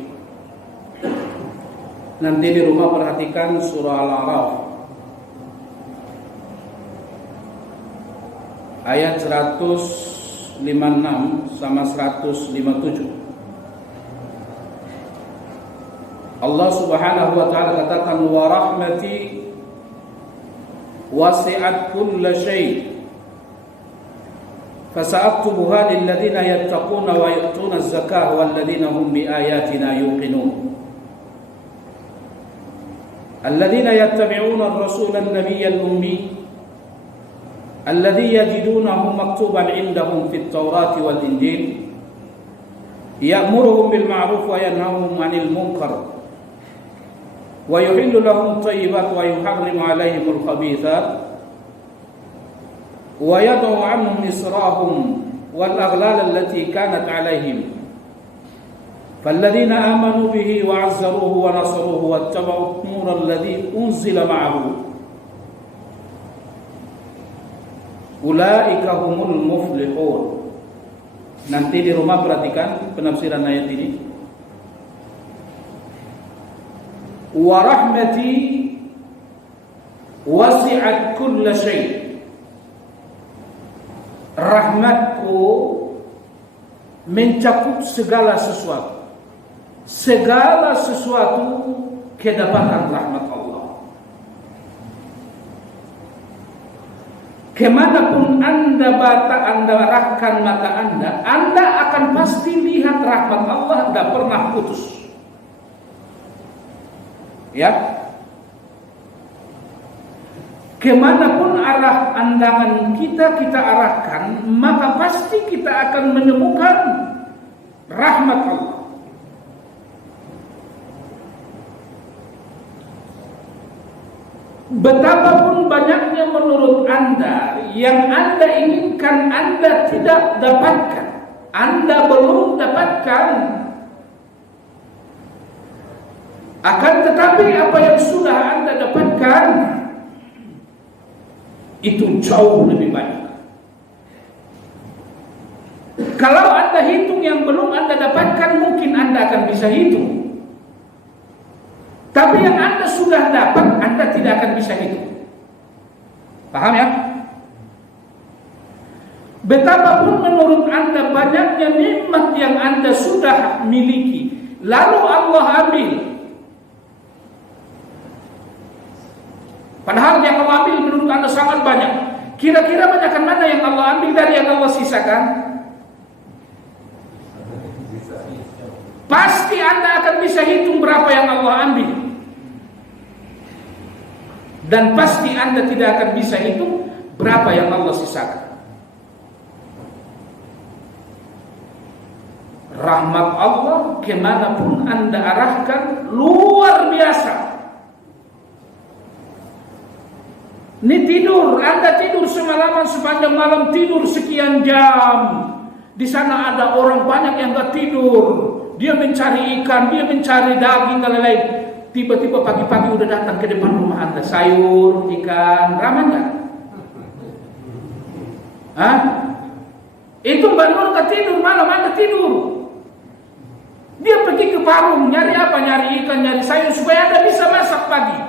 Nanti di rumah perhatikan surah Al-A'raf ayat 156 sama 157. Allah Subhanahu wa ta'ala katakan, wa rahmati wasi'at kulla syai' fasa'aktubuha lilladhina yattaquna wa yu'tuna az-zakata walladhina hum biayatina yuqinun. Alladhina yattabi'una ar-rasula an-nabiyya al-ummi alladhi yajidunahu maktuban 'indahum fit tawrati wal injil ya'muruhum bil ma'ruf wa yanhahum 'anil munkar wa yuhillu lahum at-tayyibat wa yuharrimu 'alayhim al-khabithat wa yad'u 'anhum israhum wal aghlal allati kanat 'alayhim falladhina amanu bihi wa 'azzaruhu wa nasaruhu wattaba'u an-nura alladhi unzila ma'ahu ulaika humul muflihun. Nanti di rumah perhatikan penafsiran ayat ini. Wa rahmati wasi'at kulla syai'. Rahmatku mencakup segala sesuatu. Segala sesuatu kedapatan rahmat Allah. Kemanapun Anda arahkan mata Anda akan pasti lihat rahmat Allah, tidak pernah putus. Ya, kemanapun arah pandangan kita arahkan, maka pasti kita akan menemukan rahmat Allah. Betapapun banyaknya menurut Anda yang Anda inginkan, Anda tidak dapatkan, Anda belum dapatkan. Akan tetapi apa yang sudah Anda dapatkan itu jauh lebih banyak. Kalau Anda hitung yang belum Anda dapatkan, mungkin Anda akan bisa hitung. Tapi yang Anda sudah dapat, Anda tidak akan bisa hitung. Paham ya? Betapapun menurut Anda banyaknya nikmat yang Anda sudah miliki, lalu Allah ambil. Padahal yang Allah ambil menurut Anda sangat banyak. Kira-kira banyakkan mana yang Allah ambil dari yang Allah sisakan? Pasti Anda akan bisa hitung berapa yang Allah ambil. Dan pasti Anda tidak akan bisa hitung berapa yang Allah sisakan. Rahmat Allah kemanapun Anda arahkan luar biasa. Ini tidur, Anda tidur semalaman, sepanjang malam tidur sekian jam. Di sana ada orang banyak yang gak tidur. Dia mencari ikan, dia mencari daging dan lain-lain. tiba-tiba pagi-pagi udah datang ke depan rumah Anda, sayur, ikan, ramah nggak? Hah? Itu Mbak Nur nggak tidur, malam Anda tidur. Dia pergi ke warung, nyari apa? Nyari ikan, nyari sayur supaya Anda bisa masak pagi.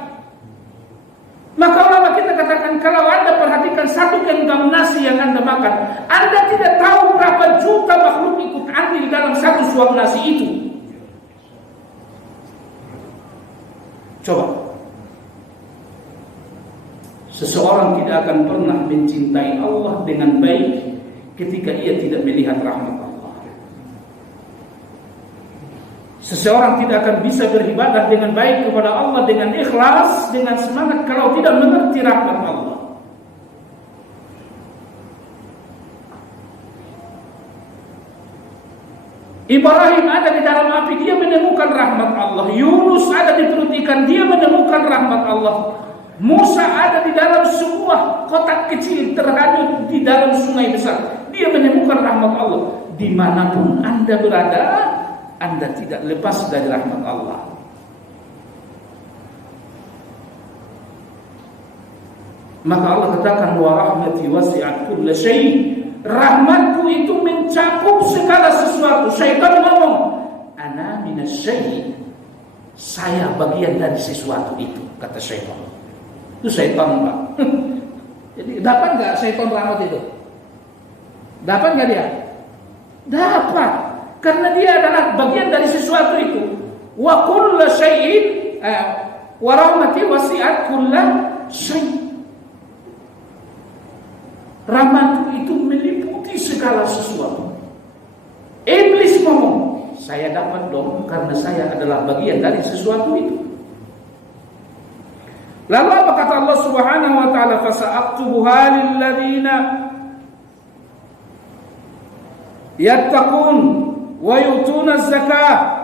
Maka ulama kita katakan, kalau Anda perhatikan satu genggam nasi yang Anda makan, Anda tidak tahu berapa juta makhluk ikut andil dalam satu suap nasi itu. Coba. Seseorang tidak akan pernah mencintai Allah dengan baik ketika ia tidak melihat rahmat Allah. Seseorang tidak akan bisa beribadah dengan baik kepada Allah dengan ikhlas, dengan semangat kalau tidak mengerti rahmat Allah. Ibrahim ada di dalam api, dia menemukan rahmat Allah. Yunus ada di perut ikan, dia menemukan rahmat Allah. Musa ada di dalam sebuah kotak kecil terhanyut di dalam sungai besar, dia menemukan rahmat Allah. Dimanapun Anda berada, Anda tidak lepas dari rahmat Allah. Maka Allah katakan, wa rahmati wasi'at kulla syai'. Rahmatku itu mencakup segala sesuatu. Syaitan ngomong, ana minasyai'. Saya bagian dari sesuatu itu, kata syaitan. Itu syaitan, Pak. Jadi dapat enggak syaitan rahmat itu? Dapat enggak dia? Dapat. Karena dia adalah bagian dari sesuatu itu. Wa kullu syai'in wa rahmati wasi'at kulla syai'. Rahmatku itu meliputi segala sesuatu. Iblis ngomong, saya dapat dong karena saya adalah bagian dari sesuatu itu. Lalu apa kata Allah Subhanahu wa taala, fasa'aktubuha lil ladzina yattaqun wa yutuna zakah.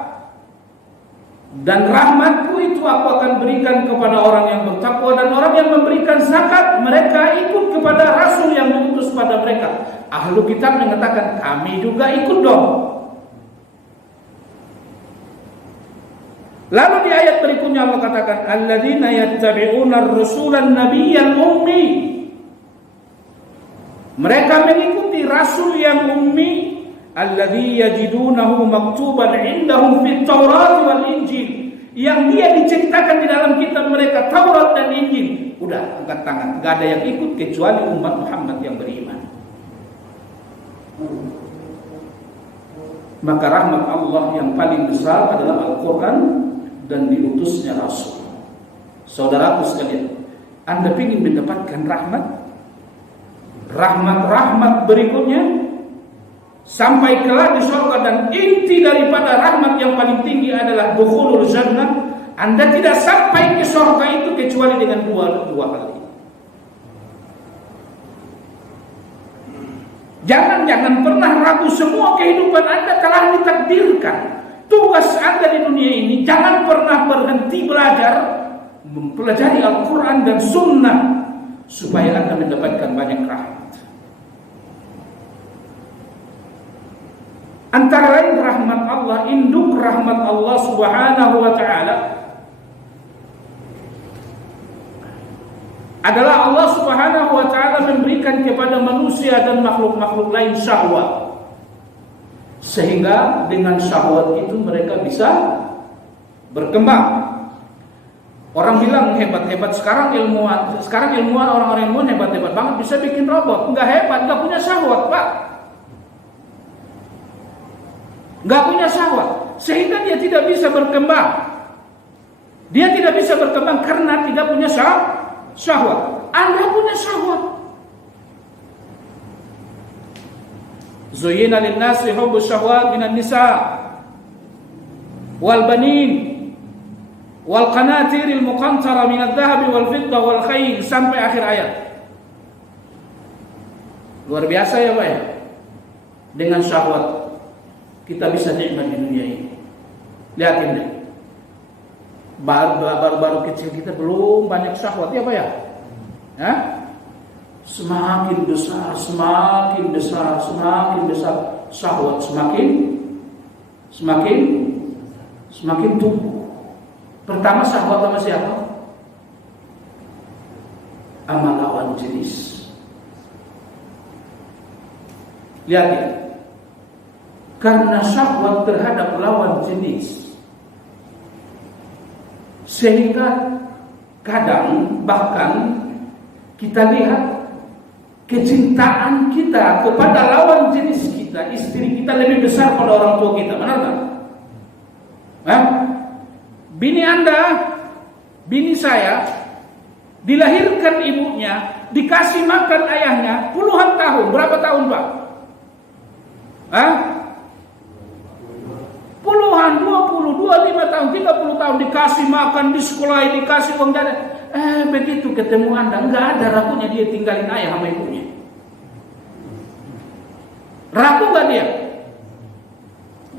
Dan rahmatku itu aku akan berikan kepada orang yang bertakwa dan orang yang memberikan zakat. Mereka ikut kepada Rasul yang diutus pada mereka. Ahlu kitab mengatakan, kami juga ikut dong. Lalu di ayat berikutnya Allah katakan, alladzina yattabi'una ar-rasulan nabiyyal ummi. Mereka mengikuti Rasul yang ummi, alladzi yajidunahu maktuban indahum fit Taurat wal Injil, yang dia diceritakan di dalam kitab mereka Taurat dan Injil. Udah, angkat tangan. Gak ada yang ikut kecuali umat Muhammad yang beriman. Maka rahmat Allah yang paling besar adalah Al-Quran dan diutusnya Rasul. Saudaraku sekalian, Anda ingin mendapatkan rahmat? Rahmat berikutnya sampai kelak di surga, dan inti daripada rahmat yang paling tinggi adalah dukhulul jannah. Anda tidak sampai ke surga itu kecuali dengan dua hal ini. Jangan pernah ragu, semua kehidupan Anda telah ditakdirkan. Tugas Anda di dunia ini, jangan pernah berhenti belajar, mempelajari Al-Quran dan Sunnah supaya Anda mendapatkan banyak rahmat. Antara lain rahmat Allah, induk rahmat Allah Subhanahu wa ta'ala adalah Allah Subhanahu wa ta'ala memberikan kepada manusia dan makhluk-makhluk lain syahwat, sehingga dengan syahwat itu mereka bisa berkembang. Orang bilang hebat-hebat sekarang ilmuwan orang-orang ilmuwan hebat-hebat banget bisa bikin robot. Enggak hebat, enggak punya syahwat, Pak. Enggak punya syahwat, sehingga dia tidak bisa berkembang. Dia tidak bisa berkembang karena tidak punya syahwat. Anda punya syahwat. Zuyyina lin-nasi hubbus syahwat minan nisa wal banin wal qanatiril muqantara minadh dhahabi wal fiddah wal khayl, sampai akhir ayat. Luar biasa ya, Pak ya. Dengan syahwat kita bisa nikmat di dunia ini. Lihatin deh, baru kecil kita belum banyak syahwat ya Pak ya. Hah? Semakin besar syahwat semakin tumbuh. Pertama syahwat sama siapa? Sama lawan jenis. Lihat ya, karena syahwat terhadap lawan jenis, sehingga kadang bahkan kita lihat kecintaan kita kepada lawan jenis kita, istri kita, lebih besar pada orang tua kita. Benar tak? Bini Anda, bini saya, dilahirkan ibunya, dikasih makan ayahnya puluhan tahun. Berapa tahun, Pak? Puluhan, 20, 25 tahun, 30 tahun dikasih makan, di sekolah, dikasih uang jajan. Begitu ketemu Anda, enggak ada ragunya dia tinggalin ayah sama ibunya. Ragu enggak dia?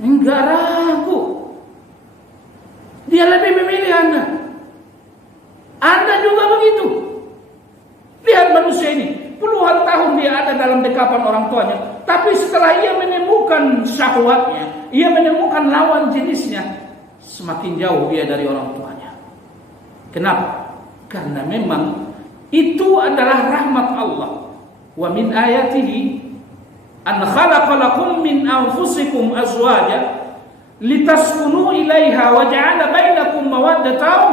Enggak ragu. Dia lebih memilih Anda. Anda juga begitu. Lihat manusia ini, puluhan tahun dia ada dalam dekapan orang tuanya, tapi setelah ia menemukan syahwatnya, ia menemukan lawan jenisnya, semakin jauh dia dari orang tuanya. Kenapa? Karena memang itu adalah rahmat Allah. Wa min ayatihi an khalaqa lakum min anfusikum azwaja litaskunu ilaiha wa ja'ala bainakum mawaddatan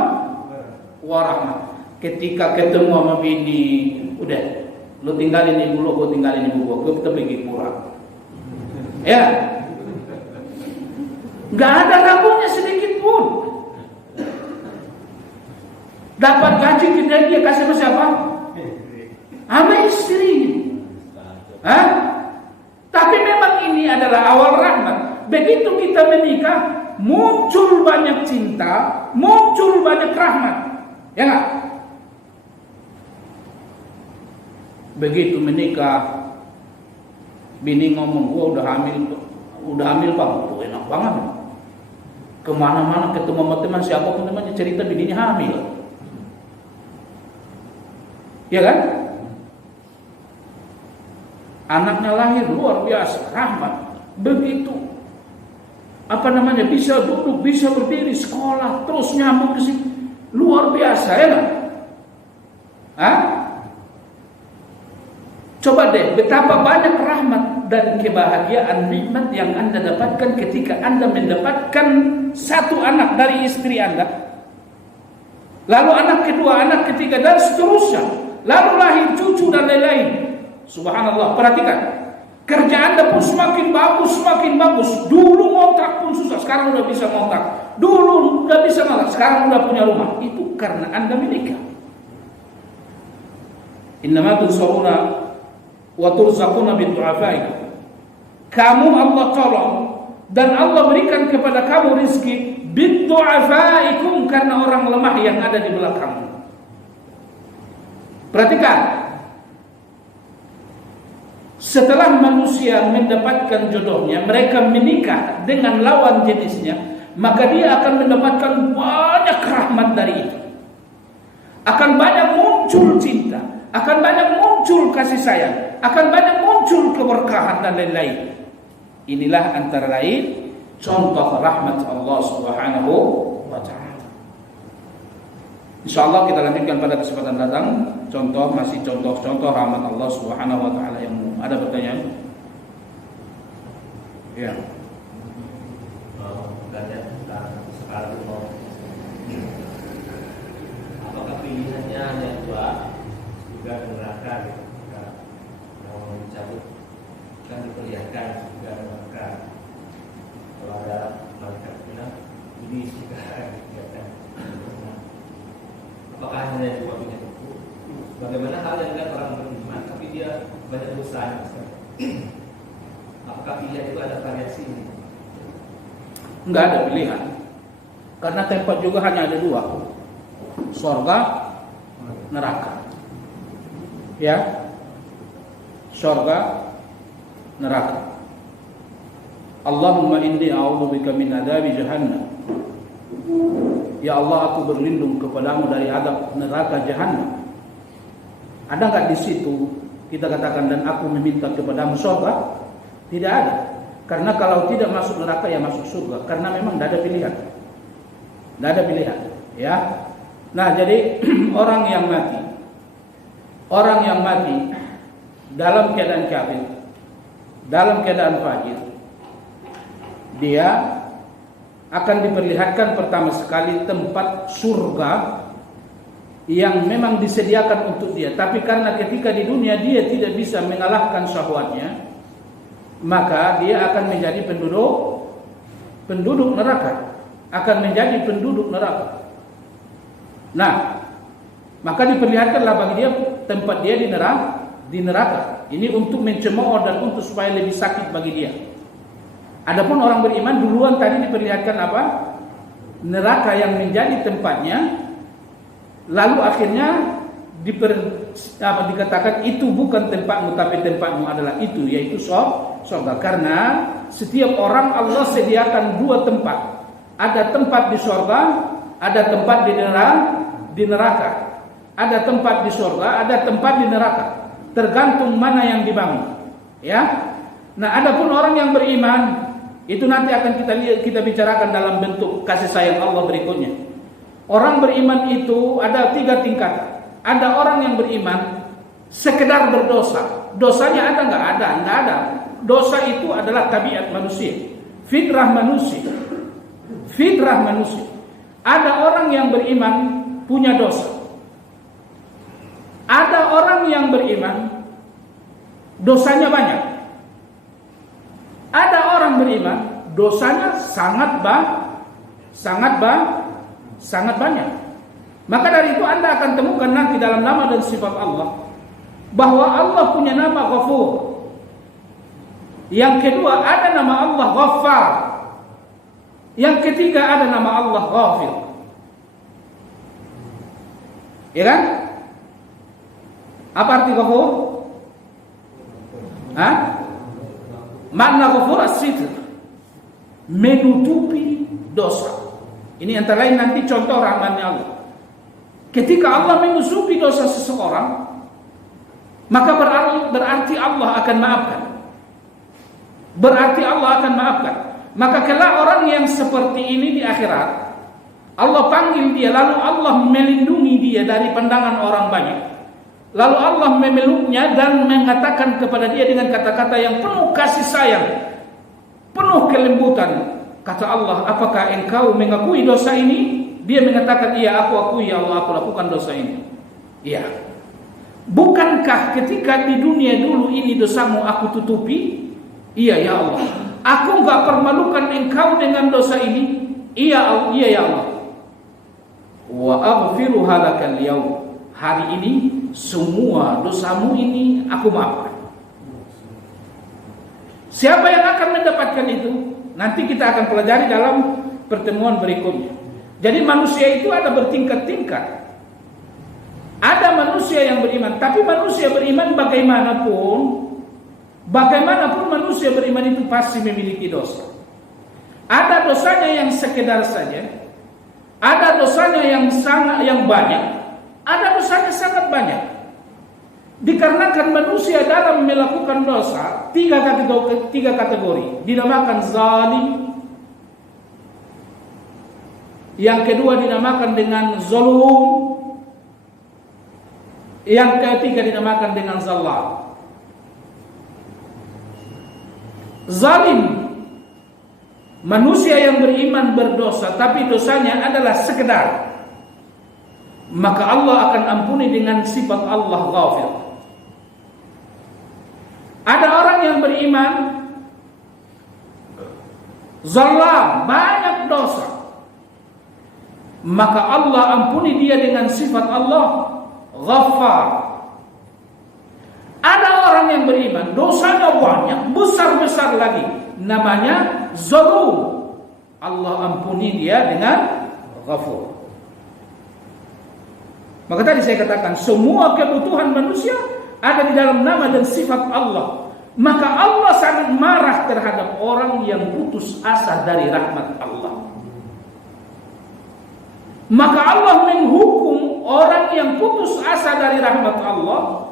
wa rahmah. Ketika ketemu sama bini, udah, lu tinggalin ibu lu, gua tinggalin ibu gua, kita pergi pulang. Ya, nggak ada ragunya sedikit pun. Dapat gaji dia kasih ke siapa? Sama istri. Tapi memang ini adalah awal rahmat. Begitu kita menikah, muncul banyak cinta, muncul banyak rahmat. Ya nggak? Begitu menikah, bini ngomong, gua udah hamil Pak, tuh enak banget. Kemana-mana ketemu sama teman, siapapun temannya cerita bininya hamil. Ya kan? Anaknya lahir, luar biasa, rahmat. Begitu bisa duduk, bisa berdiri, sekolah, terus nyambung ke sini, luar biasa, ya kan? Coba deh, betapa banyak rahmat dan kebahagiaan nikmat yang Anda dapatkan ketika Anda mendapatkan satu anak dari istri Anda, lalu anak kedua, anak ketiga, dan seterusnya, lalu lahir cucu dan lain-lain. Subhanallah, perhatikan, kerja Anda pun semakin bagus, semakin bagus. Dulu ngontrak pun susah, sekarang udah bisa ngontrak. Dulu udah bisa ngontrak, sekarang udah punya rumah. Itu karena Anda menikah. Innama tunsaruna wa turzaquna bidu'afaikum. Kamu Allah tolong dan Allah berikan kepada kamu rizki bidu'afaikum, karena orang lemah yang ada di belakangmu. Perhatikan, setelah manusia mendapatkan jodohnya, mereka menikah dengan lawan jenisnya, maka dia akan mendapatkan banyak rahmat dari itu. Akan banyak muncul cinta, akan banyak muncul kasih sayang, akan banyak muncul keberkahan dan lain-lain. Inilah antara lain contoh rahmat Allah Subhanahu wa ta'ala. Insyaallah kita lanjutkan pada kesempatan datang, contoh-contoh rahmat Allah Subhanahu wa ta'ala yang umum. Ada pertanyaan? Ya. Apakah pilihannya hanya dua, juga neraka gitu? Mau dicabut kan diperlihatkan juga neraka. Kalau ada malaikat bilang ini juga diperlihatkan. Apakah hanya dua pilihan itu? Bagaimana hal yang tidak orang beriman tapi dia banyak dosa? Apakah pilihan itu ada variasi? Enggak ada pilihan, karena tempat juga hanya ada dua, surga, neraka. Ya, surga, neraka. Allahumma inni a'udzubika min adzabi jahannam. Ya Allah, aku berlindung kepadamu dari adab neraka jahanam. Ada nggak di situ kita katakan dan aku meminta kepadamu surga? Tidak ada. Karena kalau tidak masuk neraka ya masuk surga. Karena memang tidak ada pilihan. Tidak ada pilihan. Ya. Nah, jadi orang yang mati dalam keadaan kafir, dalam keadaan fajir, dia akan diperlihatkan pertama sekali tempat surga yang memang disediakan untuk dia. Tapi karena ketika di dunia dia tidak bisa mengalahkan syahwatnya, maka dia akan menjadi penduduk neraka, Nah, maka diperlihatkanlah bagi dia tempat dia di neraka. Ini untuk mencemooh dan untuk supaya lebih sakit bagi dia. Adapun orang beriman duluan tadi diperlihatkan apa? Neraka yang menjadi tempatnya. Lalu akhirnya dikatakan itu bukan tempatmu, tapi tempatmu adalah itu, yaitu surga. Karena setiap orang Allah sediakan dua tempat. Ada tempat di surga, ada tempat di neraka. Ada tempat di surga, ada tempat di neraka. Tergantung mana yang dibangun. Ya. Nah, adapun orang yang beriman itu nanti akan kita bicarakan dalam bentuk kasih sayang Allah berikutnya. Orang beriman itu ada 3 tingkatan. Ada orang yang beriman sekedar berdosa. Dosanya ada nggak? Nggak ada. Dosa itu adalah tabiat manusia, fitrah manusia. Ada orang yang beriman punya dosa. Ada orang yang beriman dosanya banyak. Ada orang beriman dosanya sangat banyak. Maka dari itu Anda akan temukan nanti dalam nama dan sifat Allah bahwa Allah punya nama Ghafur. Yang kedua ada nama Allah Ghaffar. Yang ketiga ada nama Allah Ghafir. Ya kan? Apa arti Ghafur? Makna Ghafur as-sitr, menutupi dosa. Ini antara lain nanti contoh rahmatnya Allah. Ketika Allah menutupi dosa seseorang, maka berarti Allah akan maafkan. Maka kelak orang yang seperti ini di akhirat, Allah panggil dia, lalu Allah melindungi dia dari pandangan orang banyak. Lalu Allah memeluknya dan mengatakan kepada dia dengan kata-kata yang penuh kasih sayang, penuh kelembutan. Kata Allah, apakah engkau mengakui dosa ini? Dia mengatakan, iya aku akui ya Allah, aku lakukan dosa ini. Iya. Bukankah ketika di dunia dulu ini dosamu aku tutupi? Iya ya Allah. Aku enggak permalukan engkau dengan dosa ini? Iya ya Allah. Wa aghfiru halakal yaum. Hari ini semua dosamu ini aku maafkan. Siapa yang akan mendapatkan itu? Nanti kita akan pelajari dalam pertemuan berikutnya. Jadi manusia itu ada bertingkat-tingkat. Ada manusia yang beriman, tapi manusia beriman bagaimanapun manusia beriman itu pasti memiliki dosa. Ada dosanya yang sekedar saja, ada dosanya yang banyak, ada dosanya sangat banyak. Dikarenakan manusia dalam melakukan dosa tiga kategori. Dinamakan zalim, yang kedua dinamakan dengan zalum, yang ketiga dinamakan dengan zalam. Zalim, manusia yang beriman berdosa tapi dosanya adalah sekedar, maka Allah akan ampuni dengan sifat Allah Ghafir. Ada orang yang beriman zalam, banyak dosa, maka Allah ampuni dia dengan sifat Allah Ghaffar. Ada orang yang beriman dosanya banyak, besar-besar lagi, namanya zalum. Allah ampuni dia dengan Ghafur. Maka tadi saya katakan semua kebutuhan manusia ada di dalam nama dan sifat Allah. Maka Allah sangat marah terhadap orang yang putus asa dari rahmat Allah. Maka Allah menghukum orang yang putus asa dari rahmat Allah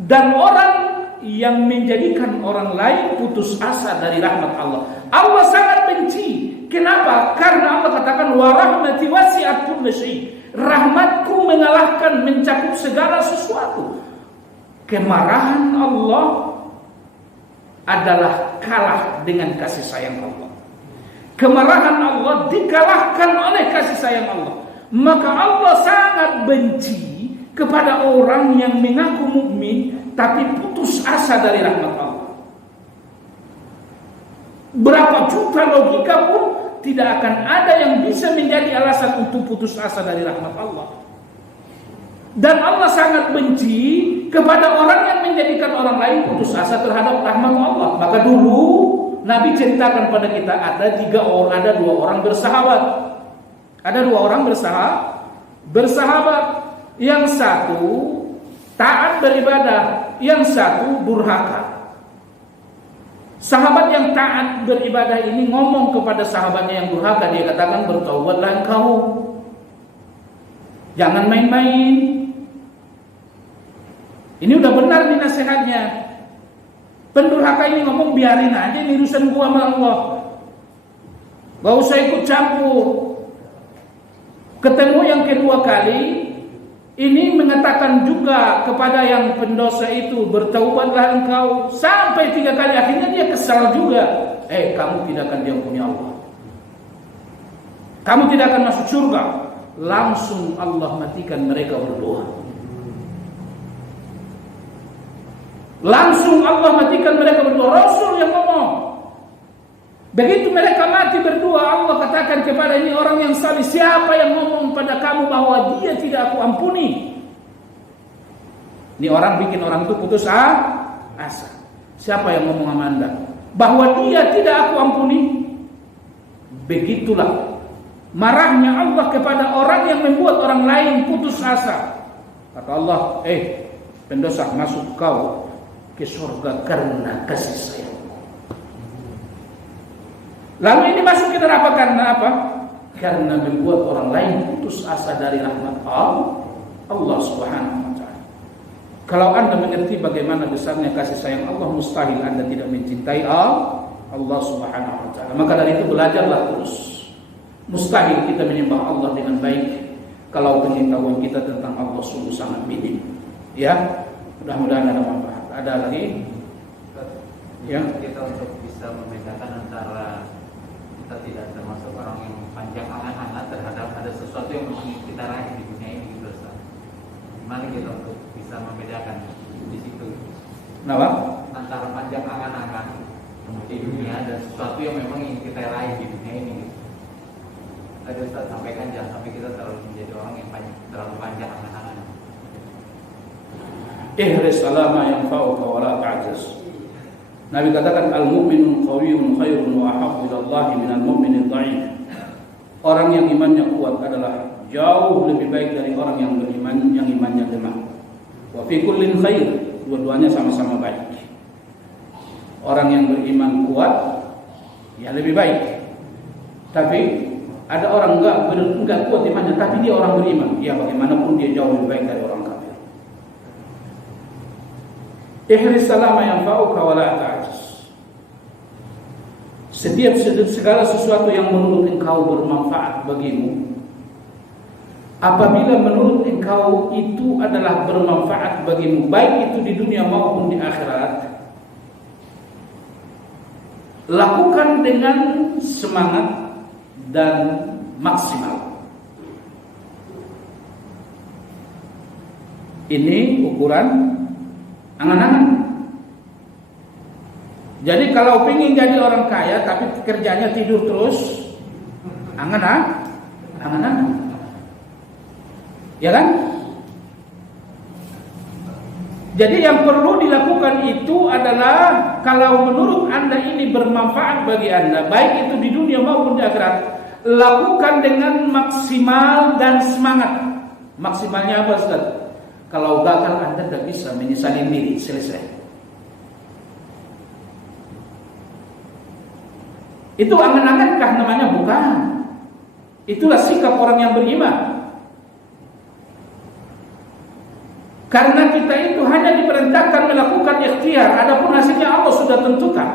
dan orang yang menjadikan orang lain putus asa dari rahmat Allah. Allah sangat benci. Kenapa? Karena Allah katakan wa rahmati wasi'at wasi'at kulli syai. Rahmatku mengalahkan, mencakup segala sesuatu. Kemarahan Allah adalah kalah dengan kasih sayang Allah. Kemarahan Allah dikalahkan oleh kasih sayang Allah. Maka Allah sangat benci kepada orang yang mengaku mukmin tapi putus asa dari rahmat Allah. Berapa juta logika pun tidak akan ada yang bisa menjadi alasan untuk putus asa dari rahmat Allah. Dan Allah sangat benci kepada orang yang menjadikan orang lain putus asa terhadap rahmat Allah. Maka dulu Nabi ceritakan pada kita ada dua orang bersahabat. Ada dua orang bersahabat. Yang satu taat beribadah, yang satu durhaka. Sahabat yang taat beribadah ini ngomong kepada sahabatnya yang durhaka, dia katakan, bertaubatlah engkau, jangan main-main. Ini udah benar nih nasihatnya. Pendurhaka ini ngomong, biarin aja ini urusan gua sama Allah, gak usah ikut campur. Ketemu yang kedua kali, ini mengatakan juga kepada yang pendosa itu, bertaubatlah engkau. Sampai 3 kali, akhirnya dia kesal juga. Kamu tidak akan diampuni Allah, kamu tidak akan masuk surga. Langsung Allah matikan mereka berdua. Langsung Allah matikan mereka berdua. Rasul yang ngomong. Begitu mereka mati berdua, Allah katakan kepada ini orang yang salih, siapa yang ngomong pada kamu bahwa dia tidak aku ampuni? Ini orang bikin orang itu putus asa. Siapa yang ngomong sama Anda bahwa dia tidak aku ampuni? Begitulah marahnya Allah kepada orang yang membuat orang lain putus asa. Kata Allah, pendosa, masuk kau ke surga karena kasih sayang. Lalu ini masuk ke neraka karena apa? Karena membuat orang lain putus asa dari rahmat Allah Subhanahu wa ta'ala. Kalau Anda mengerti bagaimana besarnya kasih sayang Allah, mustahil Anda tidak mencintai Allah Subhanahu wa ta'ala. Maka dari itu belajarlah terus. Mustahil kita menyembah Allah dengan baik kalau pengetahuan kita tentang Allah sungguh sangat minim. Ya, mudah-mudahan ada manfaat. Ada lagi? Ya, kita untuk bisa membedakan antara kita tidak termasuk orang yang panjang angan-angan terhadap ada sesuatu yang memang kita raih di dunia ini gitu, Ustaz. Gimana kita untuk bisa membedakan di situ? Kenapa? Antara panjang angan-angan di dunia dan sesuatu yang memang ingin kita raih di dunia ini gitu. Tadi Ustaz sampaikan jangan sampai kita terlalu menjadi orang yang terlalu panjang angan-angan. Ihris ala ma yanfa'uka wa la ta'jaz. Nabi katakan al-mu'minun qawiyyun khairun wa ahabbu ila Allah minal mu'minid dha'if. Orang yang imannya kuat adalah jauh lebih baik dari orang yang beriman yang imannya lemah. Wa fi kullin khair, dua-duanya sama-sama baik. Orang yang beriman kuat ya lebih baik. Tapi ada orang enggak kuat imannya tapi dia orang beriman, ya bagaimanapun dia jauh lebih baik dari orang kafir. Ihris salama yanfa'uka wa la ta'jaz. Setiap segala sesuatu yang menurut engkau bermanfaat bagimu, apabila menurut engkau itu adalah bermanfaat bagimu, baik itu di dunia maupun di akhirat, lakukan dengan semangat dan maksimal. Ini ukuran angan-angan. Jadi kalau ingin jadi orang kaya tapi kerjanya tidur terus, angan-angan. Ya kan? Jadi yang perlu dilakukan itu adalah kalau menurut Anda ini bermanfaat bagi Anda, baik itu di dunia maupun di akhirat, lakukan dengan maksimal dan semangat. Maksimalnya apa, Ustaz? Kalau gagal Anda tidak bisa menyesali diri, selesai. Itu angan-angankah namanya? Bukan. Itulah sikap orang yang beriman. Karena kita itu hanya diperintahkan melakukan ikhtiar, adapun hasilnya Allah sudah tentukan.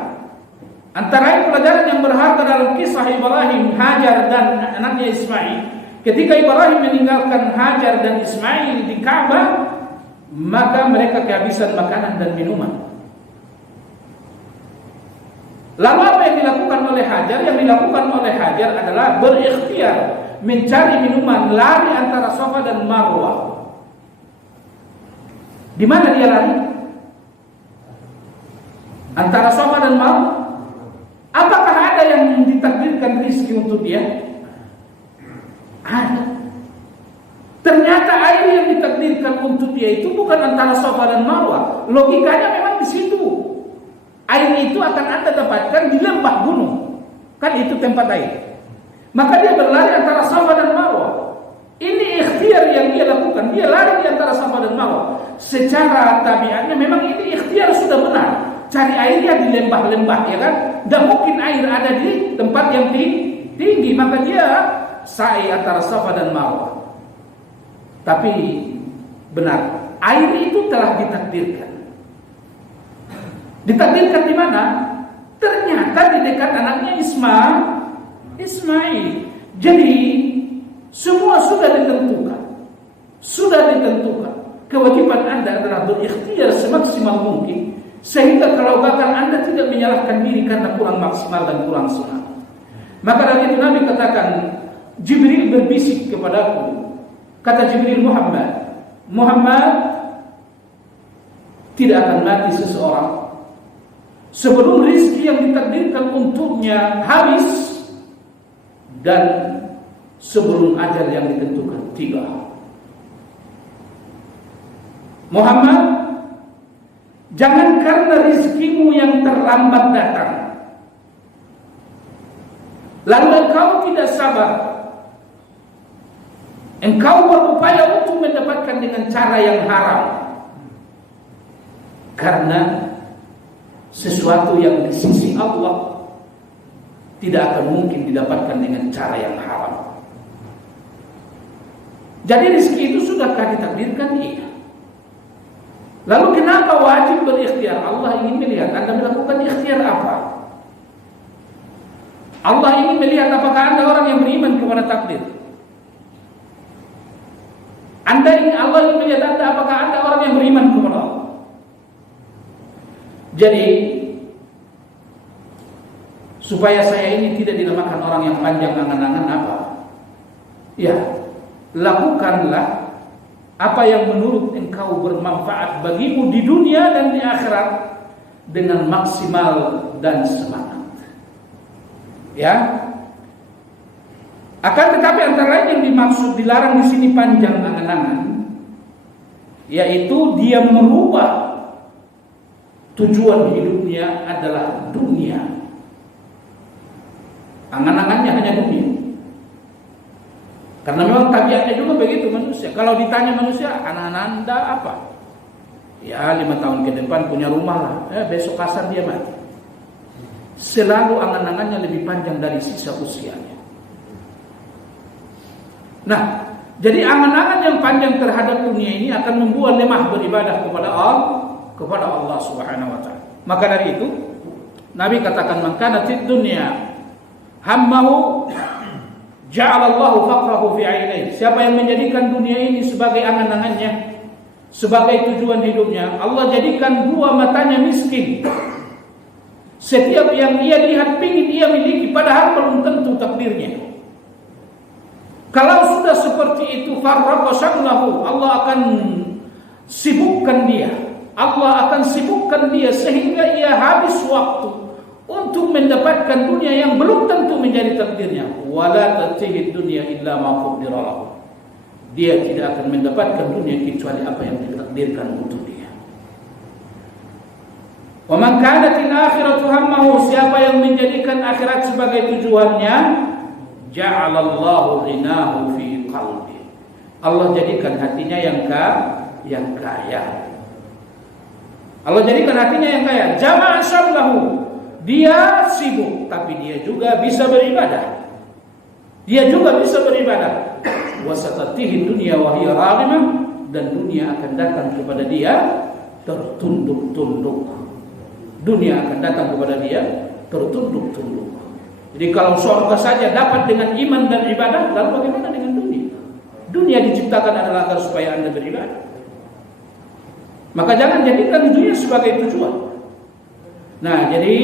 Antara lain pelajaran yang berharga dalam kisah Ibrahim, Hajar dan anaknya Ismail, Ketika Ibrahim meninggalkan Hajar dan Ismail di Ka'bah, maka mereka kehabisan makanan dan minuman. Lalu apa yang dilakukan oleh Hajar? Yang dilakukan oleh Hajar adalah berikhtiar mencari minuman, lari antara Safa dan Marwah. Di mana dia lari? Antara Safa dan Marwah. Apakah ada yang ditakdirkan rezeki untuk dia? Ada. Ternyata air yang ditakdirkan untuk dia itu bukan antara Safa dan Marwah. Logikanya memang di situ. Air itu akan Anda dapatkan di lembah gunung. Kan itu tempat air. Maka dia berlari antara Safa dan Marwah. Ini ikhtiar yang dia lakukan. Dia lari di antara Safa dan Marwah. Secara tabiatnya memang ini ikhtiar sudah benar. Cari airnya di lembah-lembah, ya kan? Tidak mungkin air ada di tempat yang tinggi. Maka dia sa'i antara Safa dan Marwah. Tapi benar, air itu telah ditakdirkan. Ditakdirkan di mana? Ternyata di dekat anaknya Ismail. Jadi semua sudah ditentukan. Sudah ditentukan. Kewajiban Anda adalah berikhtiar semaksimal mungkin, sehingga kalau gagal Anda tidak menyalahkan diri karena kurang maksimal dan kurang semangat. Maka dari itu Nabi katakan, Jibril berbisik kepadaku. Kata Jibril, Muhammad, tidak akan mati seseorang sebelum rezeki yang ditakdirkan untuknya habis dan sebelum ajal yang ditentukan tiba. Muhammad, jangan karena rezekimu yang terlambat datang lalu engkau tidak sabar, engkau berupaya untuk mendapatkan dengan cara yang haram, karena sesuatu yang di sisi Allah tidak akan mungkin didapatkan dengan cara yang haram. Jadi rezeki itu sudahkah ditakdirkan? Iya. Lalu kenapa wajib berikhtiar? Allah ingin melihat Anda melakukan ikhtiar apa. Allah ingin melihat apakah Anda orang yang beriman kepada takdir. Allah ingin melihat Anda apakah Anda orang yang beriman kepada Allah. Jadi supaya saya ini tidak dinamakan orang yang panjang angan-angan apa? Ya, lakukanlah apa yang menurut engkau bermanfaat bagimu di dunia dan di akhirat dengan maksimal dan semangat. Ya. Akan tetapi antara lain yang dimaksud dilarang di sini panjang angan-angan, yaitu dia merubah tujuan hidupnya adalah dunia. Angan-angannya hanya dunia. Karena memang tabiatnya juga begitu manusia. Kalau ditanya manusia, anak-anak Anda apa? Ya 5 tahun ke depan punya rumah lah. Besok kasar dia mati. Selalu angan-angannya lebih panjang dari sisa usianya. Nah, jadi angan-angan yang panjang terhadap dunia ini akan membuat lemah beribadah kepada Allah Subhanahu wa taala. Maka dari itu Nabi katakan, man kana fid dunya hammahu ja'alallahu faqrahu fi 'ainaihi. Siapa yang menjadikan dunia ini sebagai angan-angannya, sebagai tujuan hidupnya, Allah jadikan dua matanya miskin. Setiap yang ia lihat pingin ia miliki, padahal belum tentu takdirnya. Kalau sudah seperti itu, farraqa syamlahu, Allah akan sibukkan dia. Allah akan sibukkan dia sehingga ia habis waktu untuk mendapatkan dunia yang belum tentu menjadi takdirnya. Wala tatihid dunya illa ma qaddara lahu. Dia tidak akan mendapatkan dunia kecuali apa yang ditakdirkan untuk dia. Wa man kanatil akhiratu hammahu, siapa yang menjadikan akhirat sebagai tujuannya, ja'alallahu ghinahu fi qalbi. Allah jadikan hatinya yang kaya. Allah jadikan hatinya yang kaya. Jama'a syamlahu, dia sibuk tapi dia juga bisa beribadah. Dia juga bisa beribadah. Wasatatihi dunya wa hiya raghimah, dan dunia akan datang kepada dia tertunduk-tunduk. Dunia akan datang kepada dia tertunduk-tunduk. Jadi kalau surga saja dapat dengan iman dan ibadah, lalu bagaimana dengan dunia? ciptakan adalah agar supaya Anda beribadah. Maka jangan jadikan dunia sebagai tujuan. Nah, jadi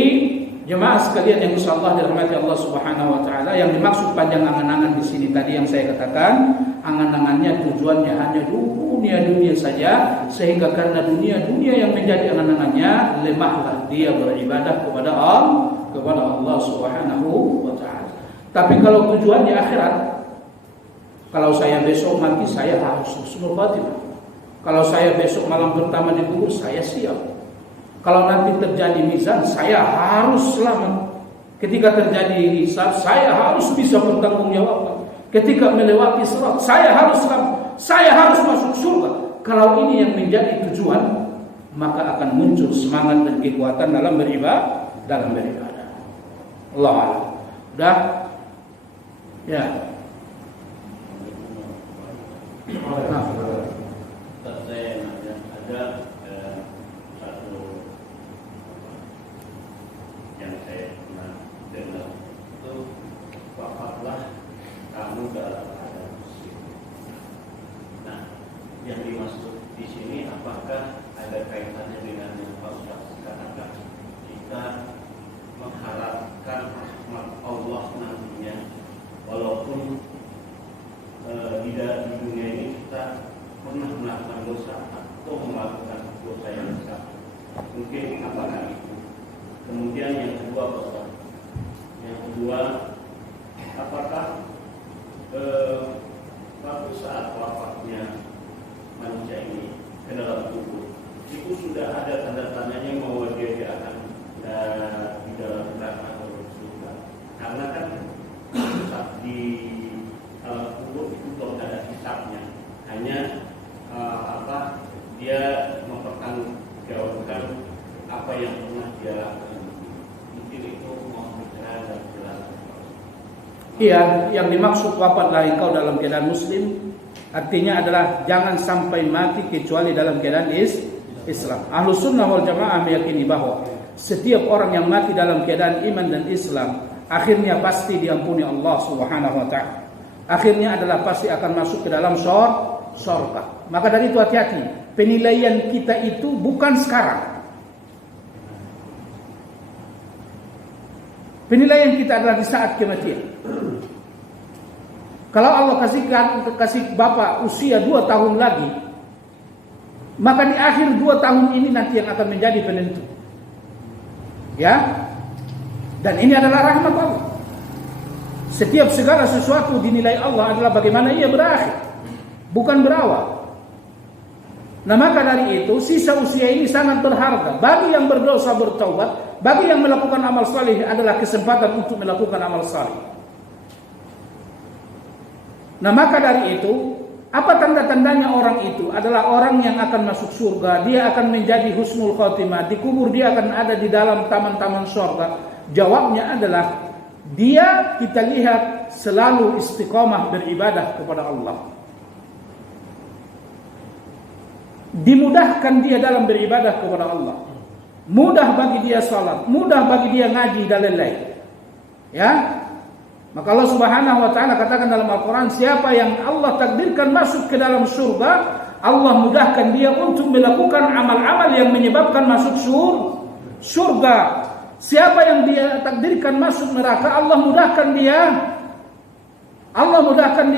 jemaah sekalian yang insyaallah dirahmati Allah Subhanahu wa taala, yang dimaksud panjang angan-angan di sini tadi yang saya katakan, angan-angannya tujuannya hanya dunia saja, sehingga karena dunia yang menjadi angan-angannya, lemahlah dia beribadah kepada Allah Subhanahu wa taala. Tapi kalau tujuannya akhirat, kalau saya besok mati saya harus husnul khatimah. Kalau saya besok malam pertama dikubur saya siap. Kalau nanti terjadi mizan saya harus selamat. Ketika terjadi hisab saya harus bisa bertanggungjawab. Ketika melewati sirat saya harus selamat. Saya harus masuk surga. Kalau ini yang menjadi tujuan, maka akan muncul semangat dan kekuatan dalam beribadah. Allah Allah. Udah? Ya. Nah. Saya ada satu yang saya pernah dengar itu, wafatlah kamu dalam keadaan muslim. Nah, yang dimaksud di sini apakah ada kaitannya dengan yang Pak Ustaz katakan, kita mengharapkan rahmat Allah nantinya, walaupun di dunia ini kita pernah melakukan dosa atau melakukan dosa yang besar. Mungkin apakah itu? Kemudian yang kedua, Pak, apakah waktu saat wafatnya manusia ini ke dalam kubur itu sudah ada tanda-tandanya bahwa dia akan di dalam neraka atau surga? Karena kan saat di dalam kubur itu belum ada hisabnya, hanya dia mempertanggungjawabkan apa yang pernah dia lakukan. Mungkin itu mau bicara dan jelas. Iya, yang dimaksud wafatlah engkau dalam keadaan muslim, artinya adalah jangan sampai mati kecuali dalam keadaan Islam. Ahlus sunnah wal jamaah meyakini bahwa setiap orang yang mati dalam keadaan iman dan Islam, akhirnya pasti diampuni Allah Subhanahu wa taala. Akhirnya adalah pasti akan masuk ke dalam surga. Maka dari itu hati-hati. Penilaian kita itu bukan sekarang. Penilaian kita adalah di saat kematian. Kalau Allah kasih Bapak usia 2 tahun lagi, maka di akhir 2 tahun ini nanti yang akan menjadi penentu. Ya. Dan ini adalah rahmat Allah. Setiap segala sesuatu dinilai Allah adalah bagaimana ia berakhir, bukan berawal. Nah, maka dari itu sisa usia ini sangat berharga. Bagi yang berdosa bertaubat, bagi yang melakukan amal saleh adalah kesempatan untuk melakukan amal saleh. Nah, maka dari itu, apa tanda-tandanya orang itu? Adalah orang yang akan masuk surga. Dia akan menjadi husnul khotimah. Di kubur dia akan ada di dalam taman-taman surga. Jawabnya adalah dia kita lihat selalu istiqamah beribadah kepada Allah. Dimudahkan dia dalam beribadah kepada Allah. Mudah bagi dia salat, mudah bagi dia ngaji dan lain-lain. Ya. Maka Allah Subhanahu wa taala katakan dalam Al-Qur'an, siapa yang Allah takdirkan masuk ke dalam surga, Allah mudahkan dia untuk melakukan amal-amal yang menyebabkan masuk surga. Siapa yang dia takdirkan masuk neraka, Allah mudahkan dia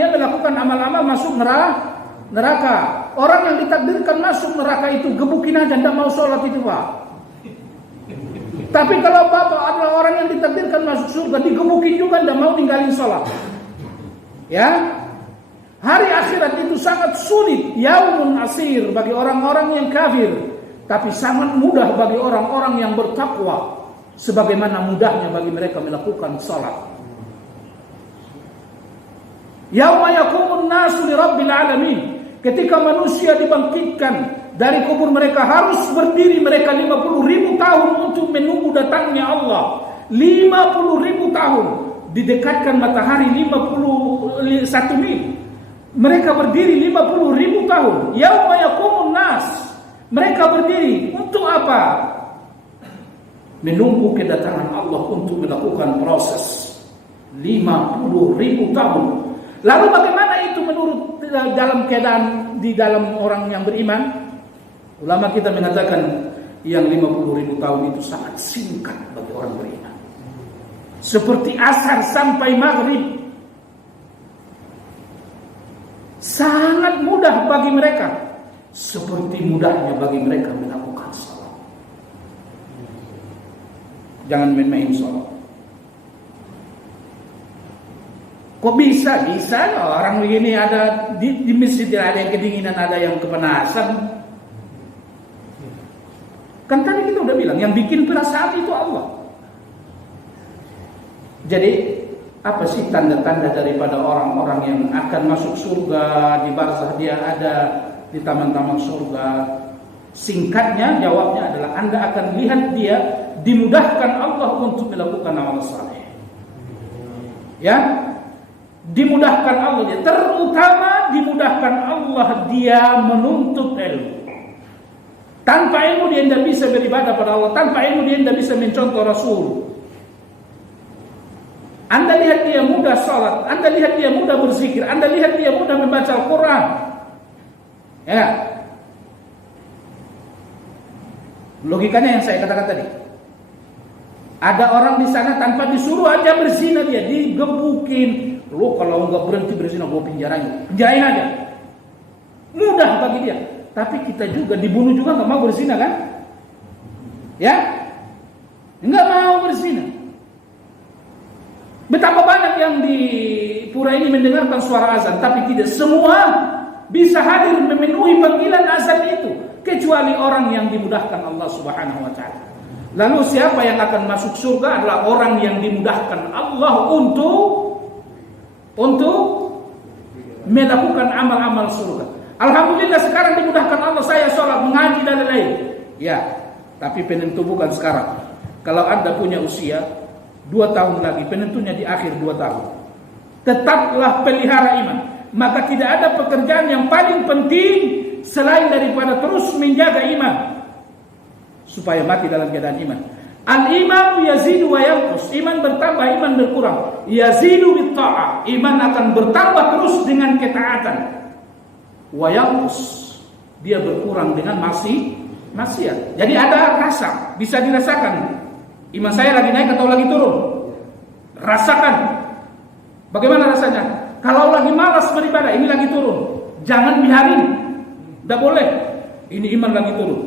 melakukan amal-amal masuk neraka. Orang yang ditakdirkan masuk neraka itu gebukin aja, tidak mau sholat itu, Pak. Tapi kalau Bapak adalah orang yang ditakdirkan masuk surga, digebukin juga, tidak mau tinggalin sholat. Ya, hari akhirat itu sangat sulit, yaumun asir bagi orang-orang yang kafir, tapi sangat mudah bagi orang-orang yang bertakwa, sebagaimana mudahnya bagi mereka melakukan sholat. Yauma yaqumun nasu li rabbil alamin. Ketika manusia dibangkitkan dari kubur, mereka harus berdiri, mereka 50.000 tahun untuk menunggu datangnya Allah. 50.000 tahun. Didekatkan matahari 51 mil. Mereka berdiri 50.000 tahun. Yauma yaqumun nas. Mereka berdiri untuk apa? Menunggu kedatangan Allah untuk melakukan proses 50.000 tahun. Lalu bagaimana itu menurut dalam keadaan di dalam orang yang beriman? Ulama kita mengatakan yang 50.000 tahun itu sangat singkat bagi orang beriman. Seperti asar sampai maghrib. Sangat mudah bagi mereka. Seperti mudahnya bagi mereka melakukan salat. Jangan main-main salat. Kok bisa? Bisa orang begini ada di masjid, ada yang kedinginan, ada yang kepanasan. Kan tadi kita udah bilang, yang bikin perasaan itu Allah. Jadi, apa sih tanda-tanda daripada orang-orang yang akan masuk surga, di barzah dia ada di taman-taman surga? Singkatnya jawabnya adalah Anda akan lihat dia dimudahkan Allah untuk melakukan amal saleh. Ya? Dimudahkan Allah dia, terutama dimudahkan Allah dia menuntut ilmu. Tanpa ilmu dia tidak bisa beribadah pada Allah, tanpa ilmu dia tidak bisa mencontoh Rasul. Anda lihat dia mudah salat, Anda lihat dia mudah berzikir, Anda lihat dia mudah membaca Al-Quran. Ya. Logikanya yang saya katakan tadi. Ada orang di sana tanpa disuruh aja berzina dia, digebukin. Lo kalau nggak berhenti berzina, gue penjarain aja. Mudah bagi dia. Tapi kita juga dibunuh juga nggak mau berzina kan? Ya, nggak mau berzina. Betapa banyak yang di pura ini mendengarkan suara azan, tapi tidak semua bisa hadir memenuhi panggilan azan itu, kecuali orang yang dimudahkan Allah Subhanahu wa taala. Lalu siapa yang akan masuk surga adalah orang yang dimudahkan Allah untuk melakukan amal-amal surga. Alhamdulillah sekarang dimudahkan Allah, saya sholat, mengaji dan lain-lain. Ya, tapi penentu bukan sekarang. Kalau Anda punya usia 2 tahun lagi, penentunya di akhir 2 tahun. Tetaplah pelihara iman. Maka tidak ada pekerjaan yang paling penting selain daripada terus menjaga iman, supaya mati dalam keadaan iman. Al-iman yazidu wa yanqus. Iman bertambah, iman berkurang. Yazidu bit ta'ah. Iman akan bertambah terus dengan ketaatan. Wa yanqus. Dia berkurang dengan maksiat. Jadi ada rasa, bisa dirasakan. Iman saya lagi naik atau lagi turun? Rasakan. Bagaimana rasanya? Kalau lagi malas beribadah, ini lagi turun. Jangan biarin. Tidak boleh. Ini iman lagi turun.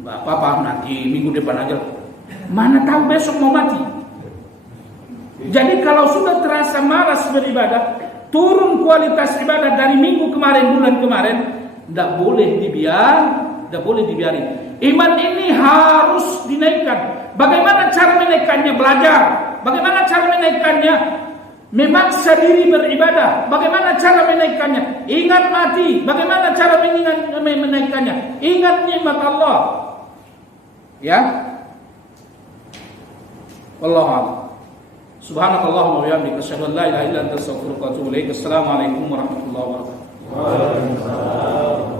Nggak apa-apa, nanti minggu depan aja. Mana tahu besok mau mati. Jadi kalau sudah terasa malas beribadah, turun kualitas ibadah dari minggu kemarin, bulan kemarin, tidak boleh dibiarin. Iman ini harus dinaikkan. Bagaimana cara menaikkannya? Belajar. Bagaimana cara menaikkannya? Memaksa diri beribadah. Bagaimana cara menaikkannya? Ingat mati. Bagaimana cara menaikkannya? Ingat nikmat Allah. Ya. Wallahu a'lam. Subhanakallahumma wa bihamdika asyhadu an la ilaha illa anta astaghfiruka wa atubu ilaik. Assalamualaikum warahmatullahi wabarakatuh. Waalaikumsalam.